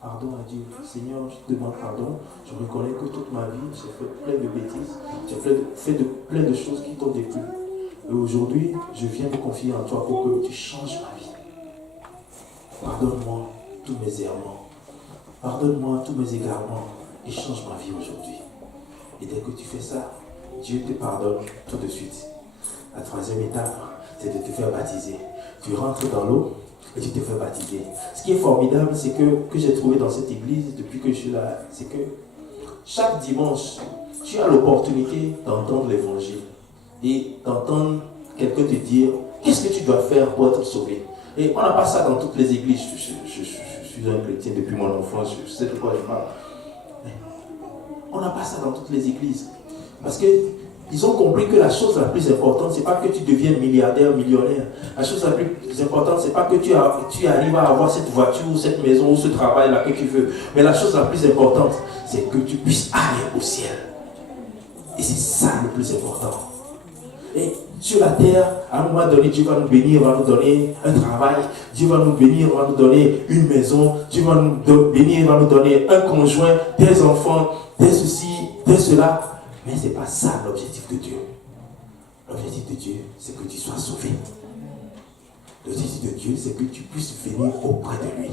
Pardon à Dieu. Seigneur, je te demande pardon. Je reconnais que toute ma vie, j'ai fait plein de bêtises. J'ai fait plein de choses qui t'ont déplu. Et aujourd'hui, je viens me confier en toi pour que tu changes ma vie. Pardonne-moi tous mes errements. Pardonne-moi tous mes égarements. Et change ma vie aujourd'hui. Et dès que tu fais ça, Dieu te pardonne tout de suite. La troisième étape, c'est de te faire baptiser. Tu rentres dans l'eau et tu te fais baptiser. Ce qui est formidable, c'est que j'ai trouvé dans cette église depuis que je suis là, c'est que chaque dimanche, tu as l'opportunité d'entendre l'évangile et d'entendre quelqu'un te dire qu'est-ce que tu dois faire pour être sauvé. Et on n'a pas ça dans toutes les églises. Je suis un chrétien depuis mon enfance, je sais de quoi je parle. Mais on n'a pas ça dans toutes les églises. Parce qu'ils ont compris que la chose la plus importante, ce n'est pas que tu deviennes milliardaire, millionnaire. La chose la plus importante, ce n'est pas que tu arrives à avoir cette voiture, ou cette maison, ou ce travail-là que tu veux. Mais la chose la plus importante, c'est que tu puisses aller au ciel. Et c'est ça le plus important. Et sur la terre, à un moment donné, Dieu va nous bénir, va nous donner un travail. Dieu va nous bénir, va nous donner une maison. Dieu va nous bénir, va nous donner un conjoint, des enfants, des ceci, des cela. Mais ce n'est pas ça l'objectif de Dieu. L'objectif de Dieu, c'est que tu sois sauvé. L'objectif de Dieu, c'est que tu puisses venir auprès de lui.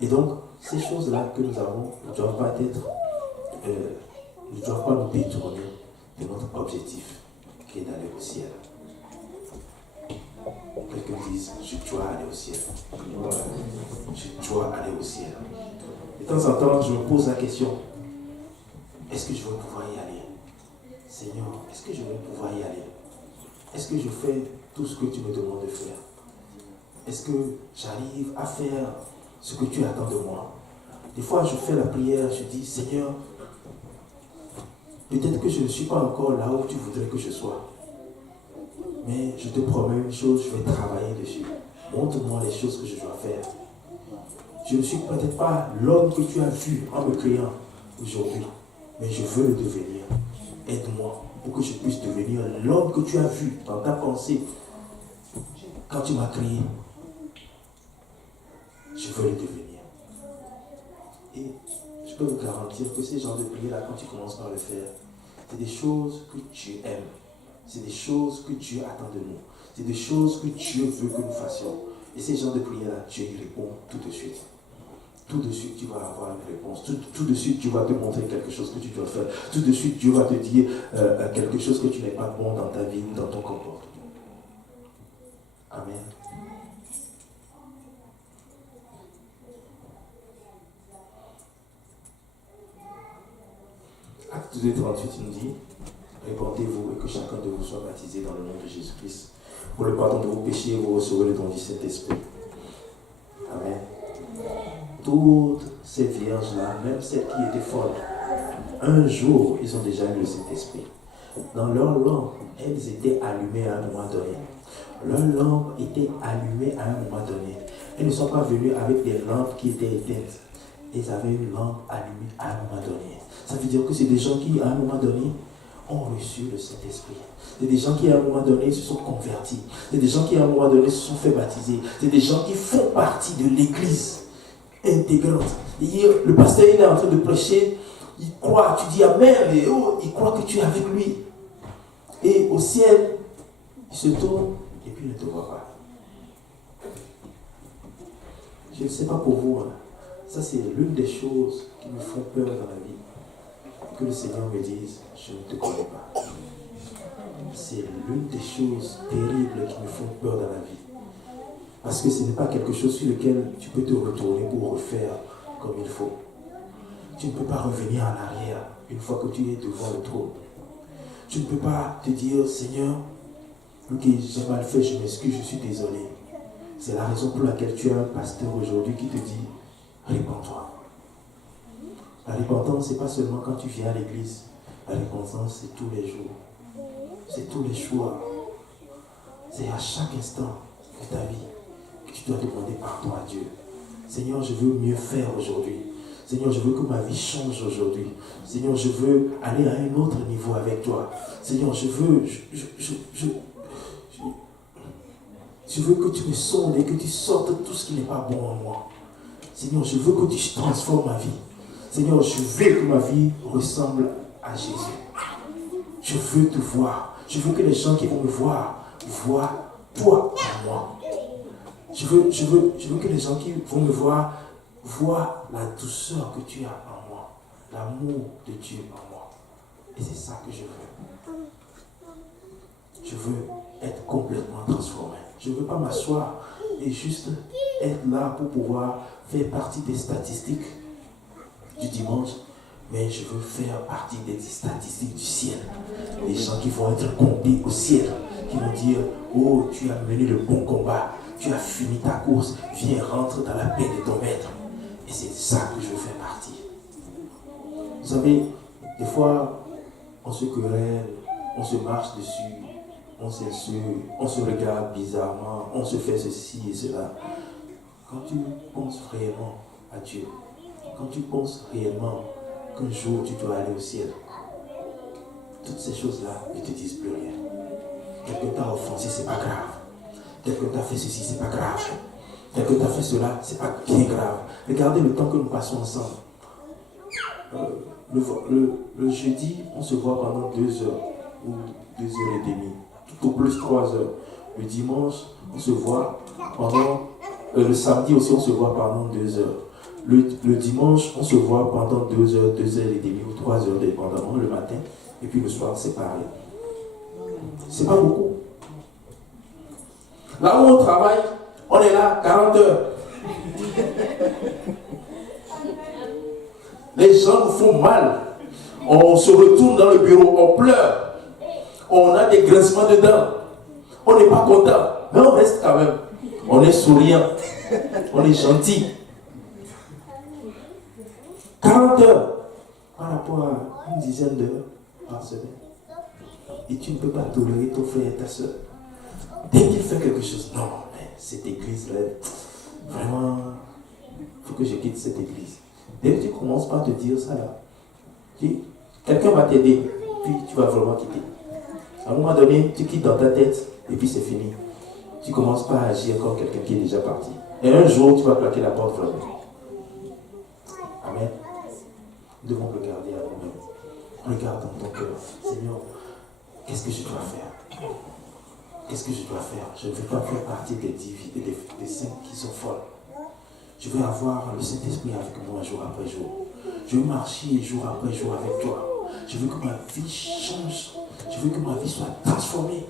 Et donc, ces choses-là que nous avons ne doivent pas nous détourner de notre objectif, qui est d'aller au ciel. Quelqu'un dise, je dois aller au ciel. Je dois aller au ciel. De temps en temps, je me pose la question, est-ce que je vais pouvoir y aller? Seigneur, est-ce que je vais pouvoir y aller? Est-ce que je fais tout ce que tu me demandes de faire? Est-ce que j'arrive à faire ce que tu attends de moi? Des fois, je fais la prière, je dis, Seigneur, peut-être que je ne suis pas encore là où tu voudrais que je sois. Mais je te promets une chose, je vais travailler dessus. Montre-moi les choses que je dois faire. Je ne suis peut-être pas l'homme que tu as vu en me créant aujourd'hui, mais je veux le devenir. Aide-moi pour que je puisse devenir l'homme que tu as vu dans ta pensée quand tu m'as créé. Je veux le devenir. Et je peux vous garantir que ces genres de prières-là, quand tu commences par le faire, c'est des choses que Dieu aime. C'est des choses que Dieu attend de nous. C'est des choses que Dieu veut que nous fassions. Et ces genres de prières-là, Dieu y répond tout de suite. Tout de suite, tu vas avoir une réponse. Tout de suite, Dieu va te montrer quelque chose que tu dois faire. Tout de suite, Dieu va te dire quelque chose que tu n'es pas bon dans ta vie ou dans ton comportement. Amen. Acte 2, 38, il nous dit, répandez-vous et que chacun de vous soit baptisé dans le nom de Jésus-Christ. Pour le pardon de vos péchés, vous recevrez le don du Saint-Esprit. Amen. Toutes ces vierges-là, même celles qui étaient folles, un jour, ils ont déjà eu le Saint-Esprit. Dans leur lampe, elles étaient allumées à un moment donné. Leur lampe était allumée à un moment donné. Elles ne sont pas venues avec des lampes qui étaient éteintes. Elles avaient une lampe allumée à un moment donné. Ça veut dire que c'est des gens qui, à un moment donné, ont reçu le Saint-Esprit. C'est des gens qui, à un moment donné, se sont convertis. C'est des gens qui, à un moment donné, se sont fait baptiser. C'est des gens qui font partie de l'Église intégrante. Et le pasteur, il est en train de prêcher, il croit, tu dis Amen, et oh, il croit que tu es avec lui. Et au ciel, il se tourne, et puis il ne te voit pas. Je ne sais pas pour vous, hein. Ça c'est l'une des choses qui me font peur dans la vie. Que le Seigneur me dise, je ne te connais pas. C'est l'une des choses terribles qui me font peur dans la vie. Parce que ce n'est pas quelque chose sur lequel tu peux te retourner pour refaire comme il faut. Tu ne peux pas revenir en arrière une fois que tu es devant le trône. Tu ne peux pas te dire, Seigneur, ok, j'ai mal fait, je m'excuse, je suis désolé. C'est la raison pour laquelle tu as un pasteur aujourd'hui qui te dit, répands-toi. La repentance, ce n'est pas seulement quand tu viens à l'église. La repentance, c'est tous les jours. C'est tous les choix. C'est à chaque instant de ta vie que tu dois demander pardon à Dieu. Seigneur, je veux mieux faire aujourd'hui. Seigneur, je veux que ma vie change aujourd'hui. Seigneur, je veux aller à un autre niveau avec toi. Seigneur, je veux que tu me sondes et que tu sortes tout ce qui n'est pas bon en moi. Seigneur, je veux que tu transformes ma vie. Seigneur, je veux que ma vie ressemble à Jésus. Je veux te voir. Je veux que les gens qui vont me voir voient toi en moi. Je veux que les gens qui vont me voir voient la douceur que tu as en moi. L'amour de Dieu en moi. Et c'est ça que je veux. Je veux être complètement transformé. Je ne veux pas m'asseoir et juste être là pour pouvoir faire partie des statistiques du dimanche, mais je veux faire partie des statistiques du ciel. Les gens qui vont être comptés au ciel, qui vont dire, oh, tu as mené le bon combat, tu as fini ta course, viens, rentre dans la paix de ton maître. Et c'est ça que je veux faire partie. Vous savez, des fois, on se querelle, on se marche dessus, on s'insulte, on se regarde bizarrement, on se fait ceci et cela. Quand tu penses réellement à Dieu, quand tu penses réellement qu'un jour tu dois aller au ciel, toutes ces choses-là ne te disent plus rien. Quelqu'un t'a offensé, c'est pas grave. Quelqu'un t'a fait ceci, c'est pas grave. Quelqu'un t'a fait cela, c'est pas bien grave. Regardez le temps que nous passons ensemble. Le jeudi, on se voit pendant 2 heures ou 2 heures et demie, tout au plus 3 heures. Le dimanche, on se voit pendant... le samedi aussi, on se voit pendant 2 heures. Le dimanche, on se voit pendant 2 heures, 2 heures et demie ou 3 heures, dépendamment, le matin. Et puis le soir, c'est pareil. C'est pas beaucoup. Là où on travaille, on est là 40 heures. Les gens nous font mal. On se retourne dans le bureau, on pleure. On a des grincements de dents. On n'est pas content. Mais on reste quand même. On est souriant. On est gentil. 40 heures par rapport à une dizaine d'heures par semaine. Et tu ne peux pas tolérer ton frère et ta soeur. Dès qu'il fait quelque chose, non, mais cette église-là, vraiment, il faut que je quitte cette église. Dès que tu commences par te dire ça là, quelqu'un va t'aider, puis tu vas vraiment quitter. À un moment donné, tu quittes dans ta tête, et puis c'est fini. Tu commences pas à agir comme quelqu'un qui est déjà parti. Et un jour, tu vas claquer la porte vraiment. Amen. Nous devons regarder à nous-mêmes. Regarde dans ton cœur. Seigneur, qu'est-ce que je dois faire? Qu'est-ce que je dois faire? Je ne veux pas faire partie des saints qui sont folles. Je veux avoir le Saint-Esprit avec moi jour après jour. Je veux marcher jour après jour avec toi. Je veux que ma vie change. Je veux que ma vie soit transformée.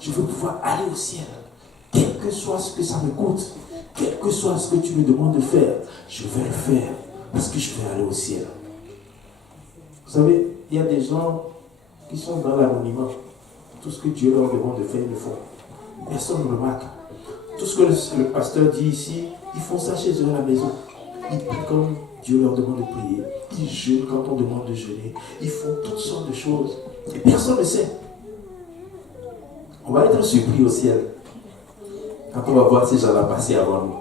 Je veux pouvoir aller au ciel. Quel que soit ce que ça me coûte, quel que soit ce que tu me demandes de faire, je vais le faire parce que je vais aller au ciel. Vous savez, il y a des gens qui sont dans l'anonymat. Tout ce que Dieu leur demande de faire, ils le font. Personne ne remarque. Tout ce que le pasteur dit ici, ils font ça chez eux à la maison. Ils prient comme Dieu leur demande de prier. Ils jeûnent quand on demande de jeûner. Ils font toutes sortes de choses. Et personne ne sait. On va être surpris au ciel quand on va voir ces gens-là passer avant nous.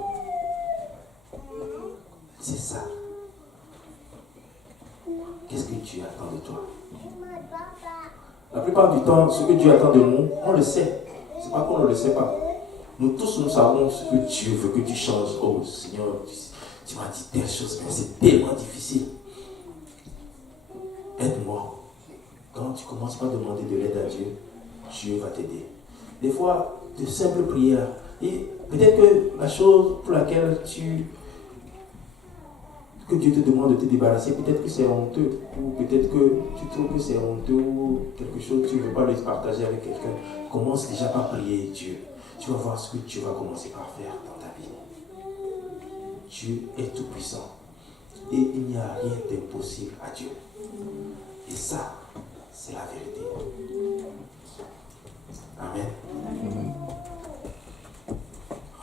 C'est ça. Qu'est-ce que Dieu attend de toi? La plupart du temps, ce que Dieu attend de nous, on le sait. C'est pas qu'on ne le sait pas. Nous tous, nous savons ce que Dieu veut que tu changes. Oh Seigneur, tu m'as dit telle chose, mais c'est tellement difficile. Aide-moi. Quand tu commences par demander de l'aide à Dieu, Dieu va t'aider. Des fois, de simples prières. Et peut-être que la chose pour laquelle que Dieu te demande de te débarrasser, peut-être que c'est honteux, ou peut-être que tu trouves que c'est honteux, ou quelque chose que tu ne veux pas le partager avec quelqu'un. Commence déjà par prier Dieu. Tu vas voir ce que Dieu va commencer par faire dans ta vie. Dieu est tout puissant. Et il n'y a rien d'impossible à Dieu. Et ça, c'est la vérité. Amen. Amen.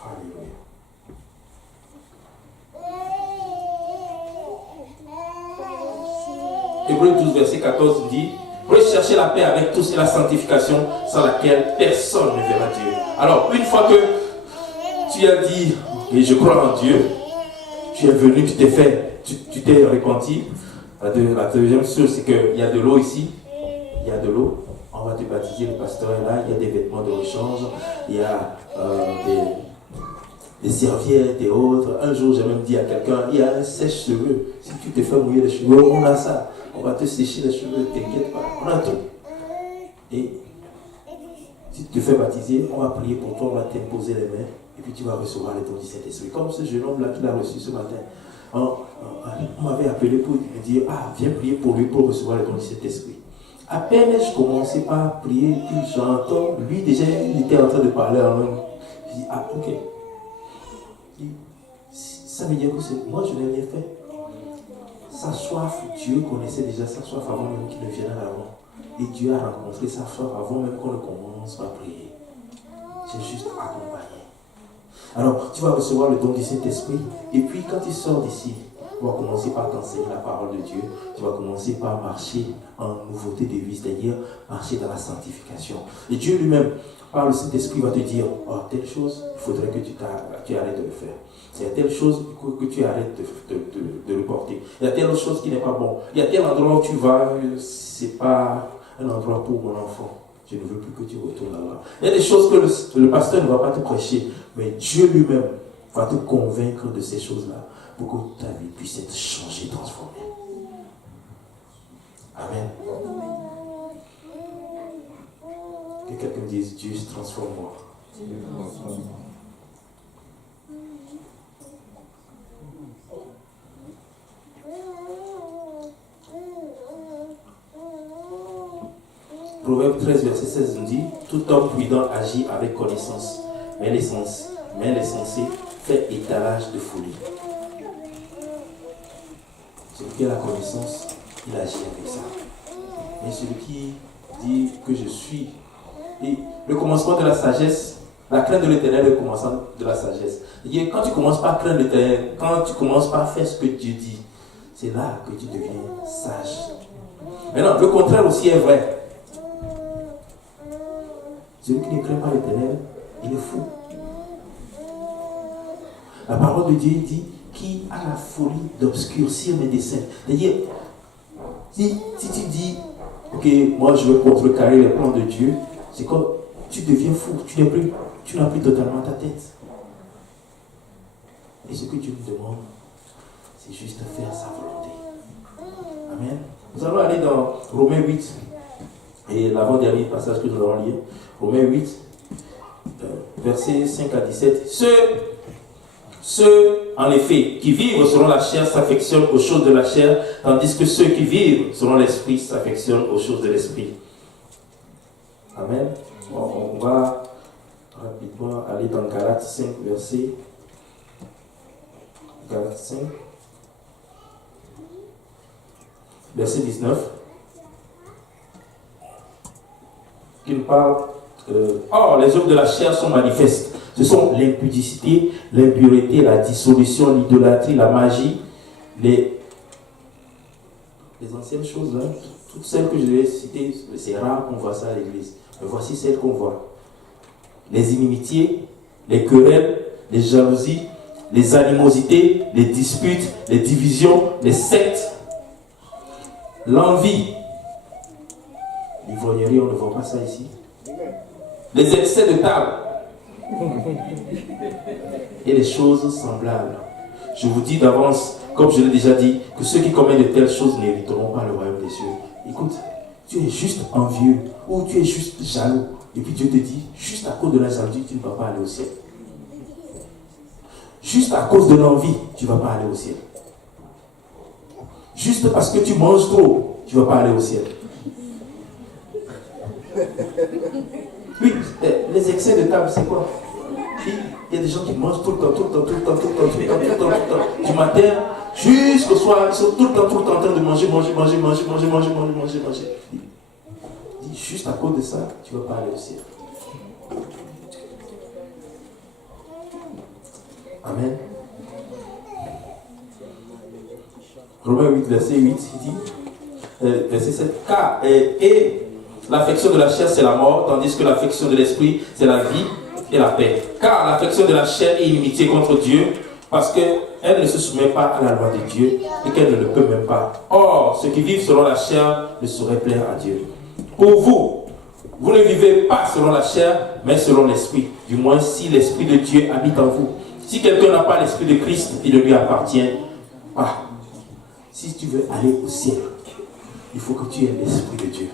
Alléluia. Hébreux 12, verset 14 dit: recherchez la paix avec tous et la sanctification sans laquelle personne ne verra Dieu. Alors, une fois que tu as dit, et je crois en Dieu, tu es venu, tu t'es repenti. La deuxième chose, c'est qu'il y a de l'eau ici. Il y a de l'eau. On va te baptiser, le pasteur est là. Il y a des vêtements de rechange. Il y a des serviettes et autres. Un jour, j'ai même dit à quelqu'un, il y a un sèche-cheveux. Si tu te fais mouiller les cheveux, on a ça. On va te sécher les cheveux, t'inquiète pas. On a tout. Et si tu te fais baptiser, on va prier pour toi, on va t'imposer les mains. Et puis tu vas recevoir les dons du Saint-Esprit. Comme ce jeune homme-là qui l'a reçu ce matin. On m'avait appelé pour me dire, viens prier pour lui pour recevoir les dons du Saint-Esprit. À peine je commençais par prier, puis j'entends, lui déjà, il était en train de parler en langue. Je dis, ok. Ça veut dire que moi, je n'ai rien fait. Sa soif, Dieu connaissait déjà sa soif avant même qu'il ne vienne à l'avant. Et Dieu a rencontré sa soif avant même qu'on ne commence par prier. J'ai juste accompagné. Alors, tu vas recevoir le don du Saint-Esprit. Et puis, quand tu sors d'ici, tu vas commencer par t'enseigner la parole de Dieu. Tu vas commencer par marcher en nouveauté de vie, c'est-à-dire marcher dans la sanctification. Et Dieu lui-même, par le Saint-Esprit, va te dire, oh, telle chose, il faudrait que tu arrêtes de le faire. Il y a telle chose que tu arrêtes de le porter. Il y a telle chose qui n'est pas bon. Il y a tel endroit où tu vas, ce n'est pas un endroit pour mon enfant. Je ne veux plus que tu retournes là-bas. Il y a des choses que le pasteur ne va pas te prêcher, mais Dieu lui-même va te convaincre de ces choses-là pour que ta vie puisse être changée, transformée. Amen. Que quelqu'un dise, Dieu transforme-moi. Proverbe 13, verset 16 nous dit, tout homme prudent agit avec connaissance, mais l'insensé fait étalage de folie. Celui qui a la connaissance, il agit avec ça. Mais celui qui dit que je suis, et le commencement de la sagesse, la crainte de l'Éternel est le commencement de la sagesse. Et quand tu commences par craindre l'Éternel, quand tu commences par faire ce que Dieu dit, c'est là que tu deviens sage. Maintenant, le contraire aussi est vrai. Celui qui ne craint pas l'Éternel, il est fou. La parole de Dieu dit, qui a la folie d'obscurcir mes desseins. C'est-à-dire, si tu dis, ok, moi je veux contrecarrer les plans de Dieu, c'est comme tu deviens fou, tu n'as plus totalement ta tête. Et ce que Dieu nous demande, c'est juste de faire sa volonté. Amen. Nous allons aller dans Romains 8, et l'avant-dernier passage que nous allons lire, Romains 8, versets 5 à 17. Ceux, en effet, qui vivent selon la chair s'affectionnent aux choses de la chair, tandis que ceux qui vivent selon l'esprit s'affectionnent aux choses de l'esprit. Amen. Bon, on va rapidement aller dans Galates 5, verset 19, qui nous parle or, les œuvres de la chair sont manifestes. Ce sont l'impudicité, l'impureté, la dissolution, l'idolâtrie, la magie, les anciennes choses, hein, toutes celles que je vais citer, c'est rare qu'on voit ça à l'église. Mais voici celles qu'on voit. Les inimitiés, les querelles, les jalousies, les animosités, les disputes, les divisions, les sectes, l'envie. L'ivrognerie, on ne voit pas ça ici. Les excès de table et les choses semblables. Je vous dis d'avance, comme je l'ai déjà dit, que ceux qui commettent de telles choses n'hériteront pas le royaume des cieux. Écoute, tu es juste envieux ou tu es juste jaloux. Et puis Dieu te dit, juste à cause de la jalousie, tu ne vas pas aller au ciel. Juste à cause de l'envie, tu ne vas pas aller au ciel. Juste parce que tu manges trop, tu ne vas pas aller au ciel. Oui, les excès de table, c'est quoi? Il y a des gens qui mangent tout le temps, du matin jusqu'au soir, ils sont tout le temps en train de manger. Juste à cause de ça, tu ne vas pas aller au ciel. Amen. Romains 8, verset 8, il dit, verset 7, car l'affection de la chair, c'est la mort, tandis que l'affection de l'esprit, c'est la vie et la paix. Car l'affection de la chair est inimitié contre Dieu, parce qu'elle ne se soumet pas à la loi de Dieu et qu'elle ne le peut même pas. Or, ceux qui vivent selon la chair ne sauraient plaire à Dieu. Pour vous, vous ne vivez pas selon la chair, mais selon l'esprit. Du moins, si l'esprit de Dieu habite en vous. Si quelqu'un n'a pas l'esprit de Christ, il ne lui appartient pas. Si tu veux aller au ciel, il faut que tu aies l'esprit de Dieu.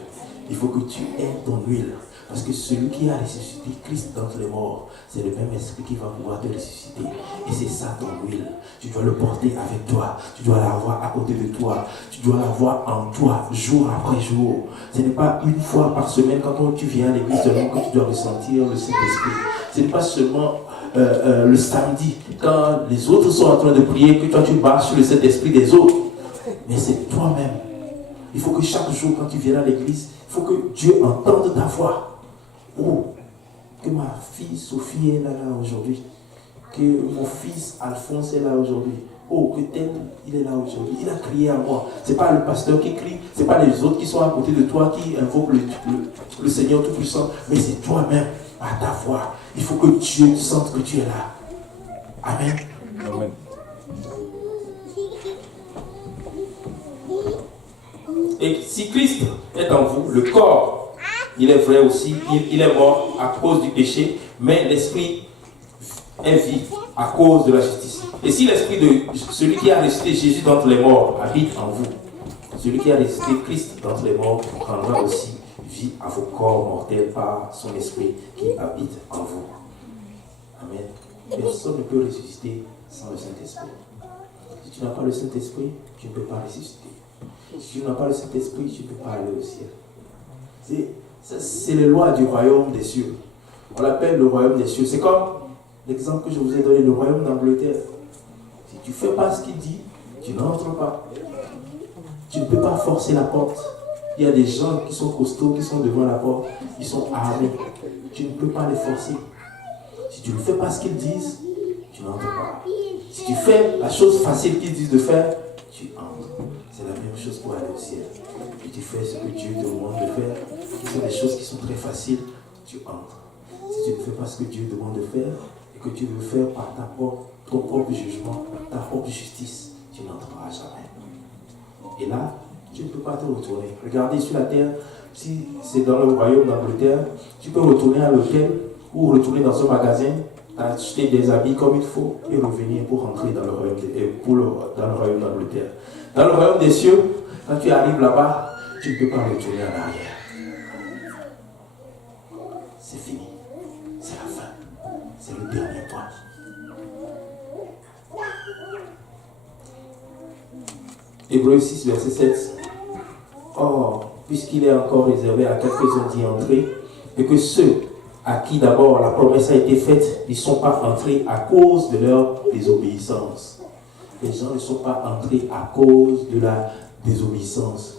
Il faut que tu aies ton huile. Parce que celui qui a ressuscité Christ d'entre les morts, c'est le même esprit qui va pouvoir te ressusciter. Et c'est ça ton huile. Tu dois le porter avec toi. Tu dois l'avoir à côté de toi. Tu dois l'avoir en toi, jour après jour. Ce n'est pas une fois par semaine quand tu viens à l'église seulement que tu dois ressentir le Saint-Esprit. Ce n'est pas seulement le samedi, quand les autres sont en train de prier, que toi tu marches sur le Saint-Esprit des autres. Mais c'est toi-même. Il faut que chaque jour, quand tu viens à l'église, il faut que Dieu entende ta voix. Oh, que ma fille Sophie est là aujourd'hui. que mon fils Alphonse est là aujourd'hui. Oh, que tel, il est là aujourd'hui. Il a crié à moi. Ce n'est pas le pasteur qui crie, ce n'est pas les autres qui sont à côté de toi qui invoquent le Seigneur Tout-Puissant, mais c'est toi-même, à ta voix. Il faut que Dieu sente que tu es là. Amen. Amen. Et si Christ est en vous, le corps, il est vrai aussi, il est mort à cause du péché, mais l'esprit est vif à cause de la justice. Et si l'esprit de celui qui a ressuscité Jésus d'entre les morts habite en vous, celui qui a ressuscité Christ d'entre les morts rendra aussi vie à vos corps mortels par son esprit qui habite en vous. Amen. Personne ne peut ressusciter sans le Saint-Esprit. Si tu n'as pas le Saint-Esprit, tu ne peux pas ressusciter. Si tu n'as pas le Saint-Esprit, tu ne peux pas aller au ciel. C'est les lois du royaume des cieux. On l'appelle le royaume des cieux. C'est comme l'exemple que je vous ai donné, le royaume d'Angleterre. Si tu ne fais pas ce qu'il dit, tu n'entres pas. Tu ne peux pas forcer la porte. Il y a des gens qui sont costauds, qui sont devant la porte, ils sont armés. Tu ne peux pas les forcer. Si tu ne fais pas ce qu'ils disent, tu n'entres pas. Si tu fais la chose facile qu'ils disent de faire, tu entres. C'est la même chose pour aller au ciel. Si tu fais ce que Dieu te demande de faire, qui sont des choses qui sont très faciles, tu entres. Si tu ne fais pas ce que Dieu demande de faire, et que tu veux faire par ton propre jugement, ta propre justice, tu n'entreras jamais. Et là, tu ne peux pas te retourner. Regardez sur la terre, si c'est dans le royaume d'Angleterre, tu peux retourner à l'hôtel ou retourner dans un magasin, acheter des habits comme il faut et revenir pour rentrer dans le royaume d'Angleterre. Dans le royaume des cieux, quand tu arrives là-bas, tu ne peux pas retourner en arrière. C'est fini. C'est la fin. C'est le dernier point. Hébreux 6, verset 7. Or, puisqu'il est encore réservé à quelques-uns d'y entrer, et que ceux à qui d'abord la promesse a été faite n'y sont pas entrés à cause de leur désobéissance. Les gens ne sont pas entrés à cause de la désobéissance.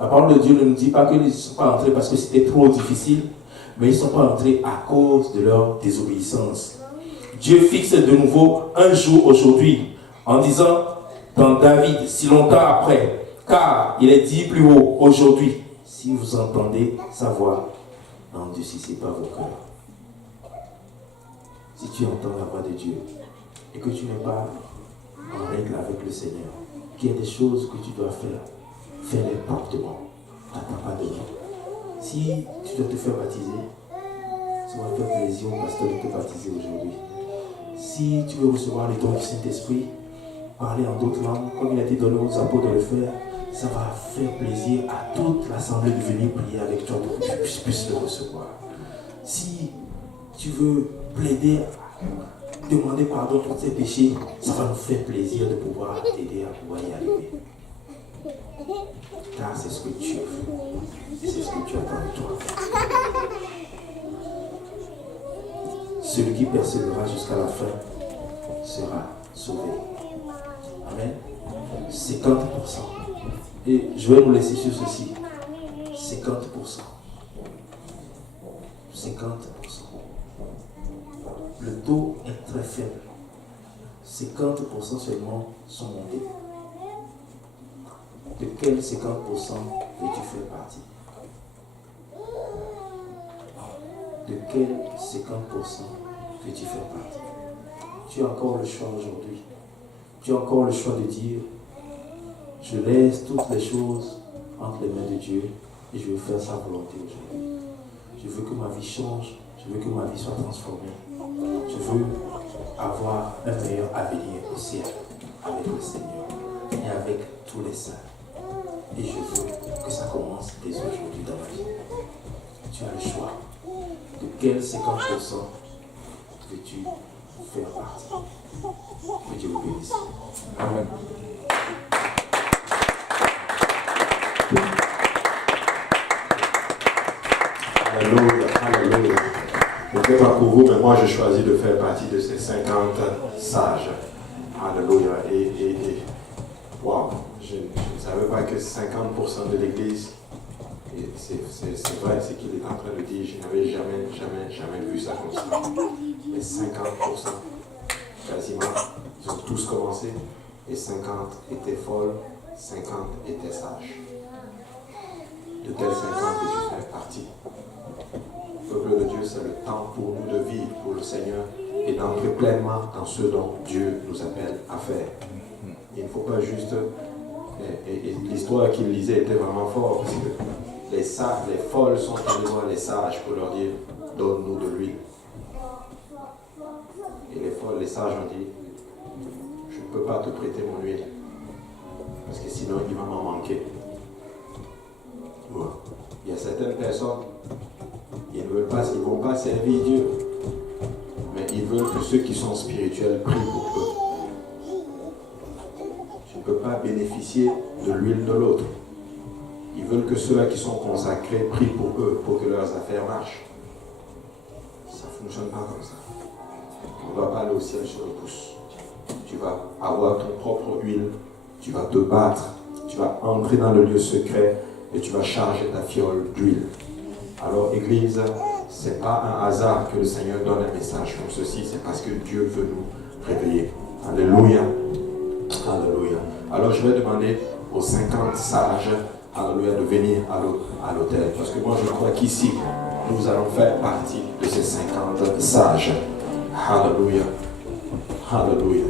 La parole de Dieu ne nous dit pas qu'ils ne sont pas entrés parce que c'était trop difficile, mais ils ne sont pas entrés à cause de leur désobéissance. Dieu fixe de nouveau un jour aujourd'hui en disant dans David, si longtemps après, car il est dit plus haut aujourd'hui, si vous entendez sa voix, n'endurcissez pas vos cœurs. Si tu entends la voix de Dieu et que tu n'es pas en règle avec le Seigneur, qu'il y a des choses que tu dois faire, fais-les promptement. N'attends pas de lui. Si tu dois te faire baptiser, ça va faire plaisir au pasteur de te baptiser aujourd'hui. Si tu veux recevoir les dons du Saint-Esprit, parler en d'autres langues, comme il a été donné aux apôtres de le faire, ça va faire plaisir à toute l'assemblée de venir prier avec toi pour que tu puisses le recevoir. Si tu veux plaider, demander pardon pour tes péchés, ça va nous faire plaisir de pouvoir t'aider à pouvoir y arriver. Car c'est ce que Dieu veut. C'est ce que Dieu attend de toi. Celui qui persévérera jusqu'à la fin sera sauvé. Amen. 50%. Et je vais nous laisser sur ceci. 50%. 50%. Le taux est très faible. 50% seulement sont montés. De quel 50% veux-tu faire partie? De quel 50% veux-tu faire partie? Tu as encore le choix aujourd'hui. Tu as encore le choix de dire, je laisse toutes les choses entre les mains de Dieu et je veux faire sa volonté aujourd'hui. Je veux que ma vie change, je veux que ma vie soit transformée. Je veux avoir un meilleur avenir au ciel avec le Seigneur et avec tous les saints. Et je veux que ça commence dès aujourd'hui dans ma vie. Tu as le choix. De quel 50% veux-tu faire partie? Que Dieu vous bénisse. Amen. Alléluia, alléluia. Je ne sais pas pour vous, mais moi je choisis de faire partie de ces 50 sages. Alléluia. Et wow, je ne savais pas que 50% de l'Église, et c'est vrai ce qu'il est en train de dire, je n'avais jamais vu ça comme ça. Mais 50%. quasiment, ils ont tous commencé, et 50 étaient folles, 50 étaient sages. De quels 50 es-tu fait partie? Peuple de Dieu, c'est le temps pour nous de vivre pour le Seigneur et d'entrer pleinement dans ce dont Dieu nous appelle à faire. Il ne faut pas juste... Et l'histoire qu'il lisait était vraiment forte, parce que les sages, les folles sont allées voir les sages pour leur dire « donne-nous de l'huile ». Et les folles, les sages ont dit « je ne peux pas te prêter mon huile, parce que sinon il va m'en manquer ». Il y a certaines personnes, ils ne vont pas servir Dieu, mais ils veulent que ceux qui sont spirituels prient pour eux. Tu ne peux pas bénéficier de l'huile de l'autre. Ils veulent que ceux-là qui sont consacrés prient pour eux, pour que leurs affaires marchent. Ça ne fonctionne pas comme ça. On ne va pas aller au ciel sur le pouce. Tu vas avoir ton propre huile, tu vas te battre, tu vas entrer dans le lieu secret et tu vas charger ta fiole d'huile. Alors, Église, ce n'est pas un hasard que le Seigneur donne un message comme ceci, c'est parce que Dieu veut nous réveiller. Alléluia. Alléluia. Alors, je vais demander aux 50 sages, alléluia, de venir à l'autel. Parce que moi, je crois qu'ici, nous allons faire partie de ces 50 sages. Alléluia. Alléluia.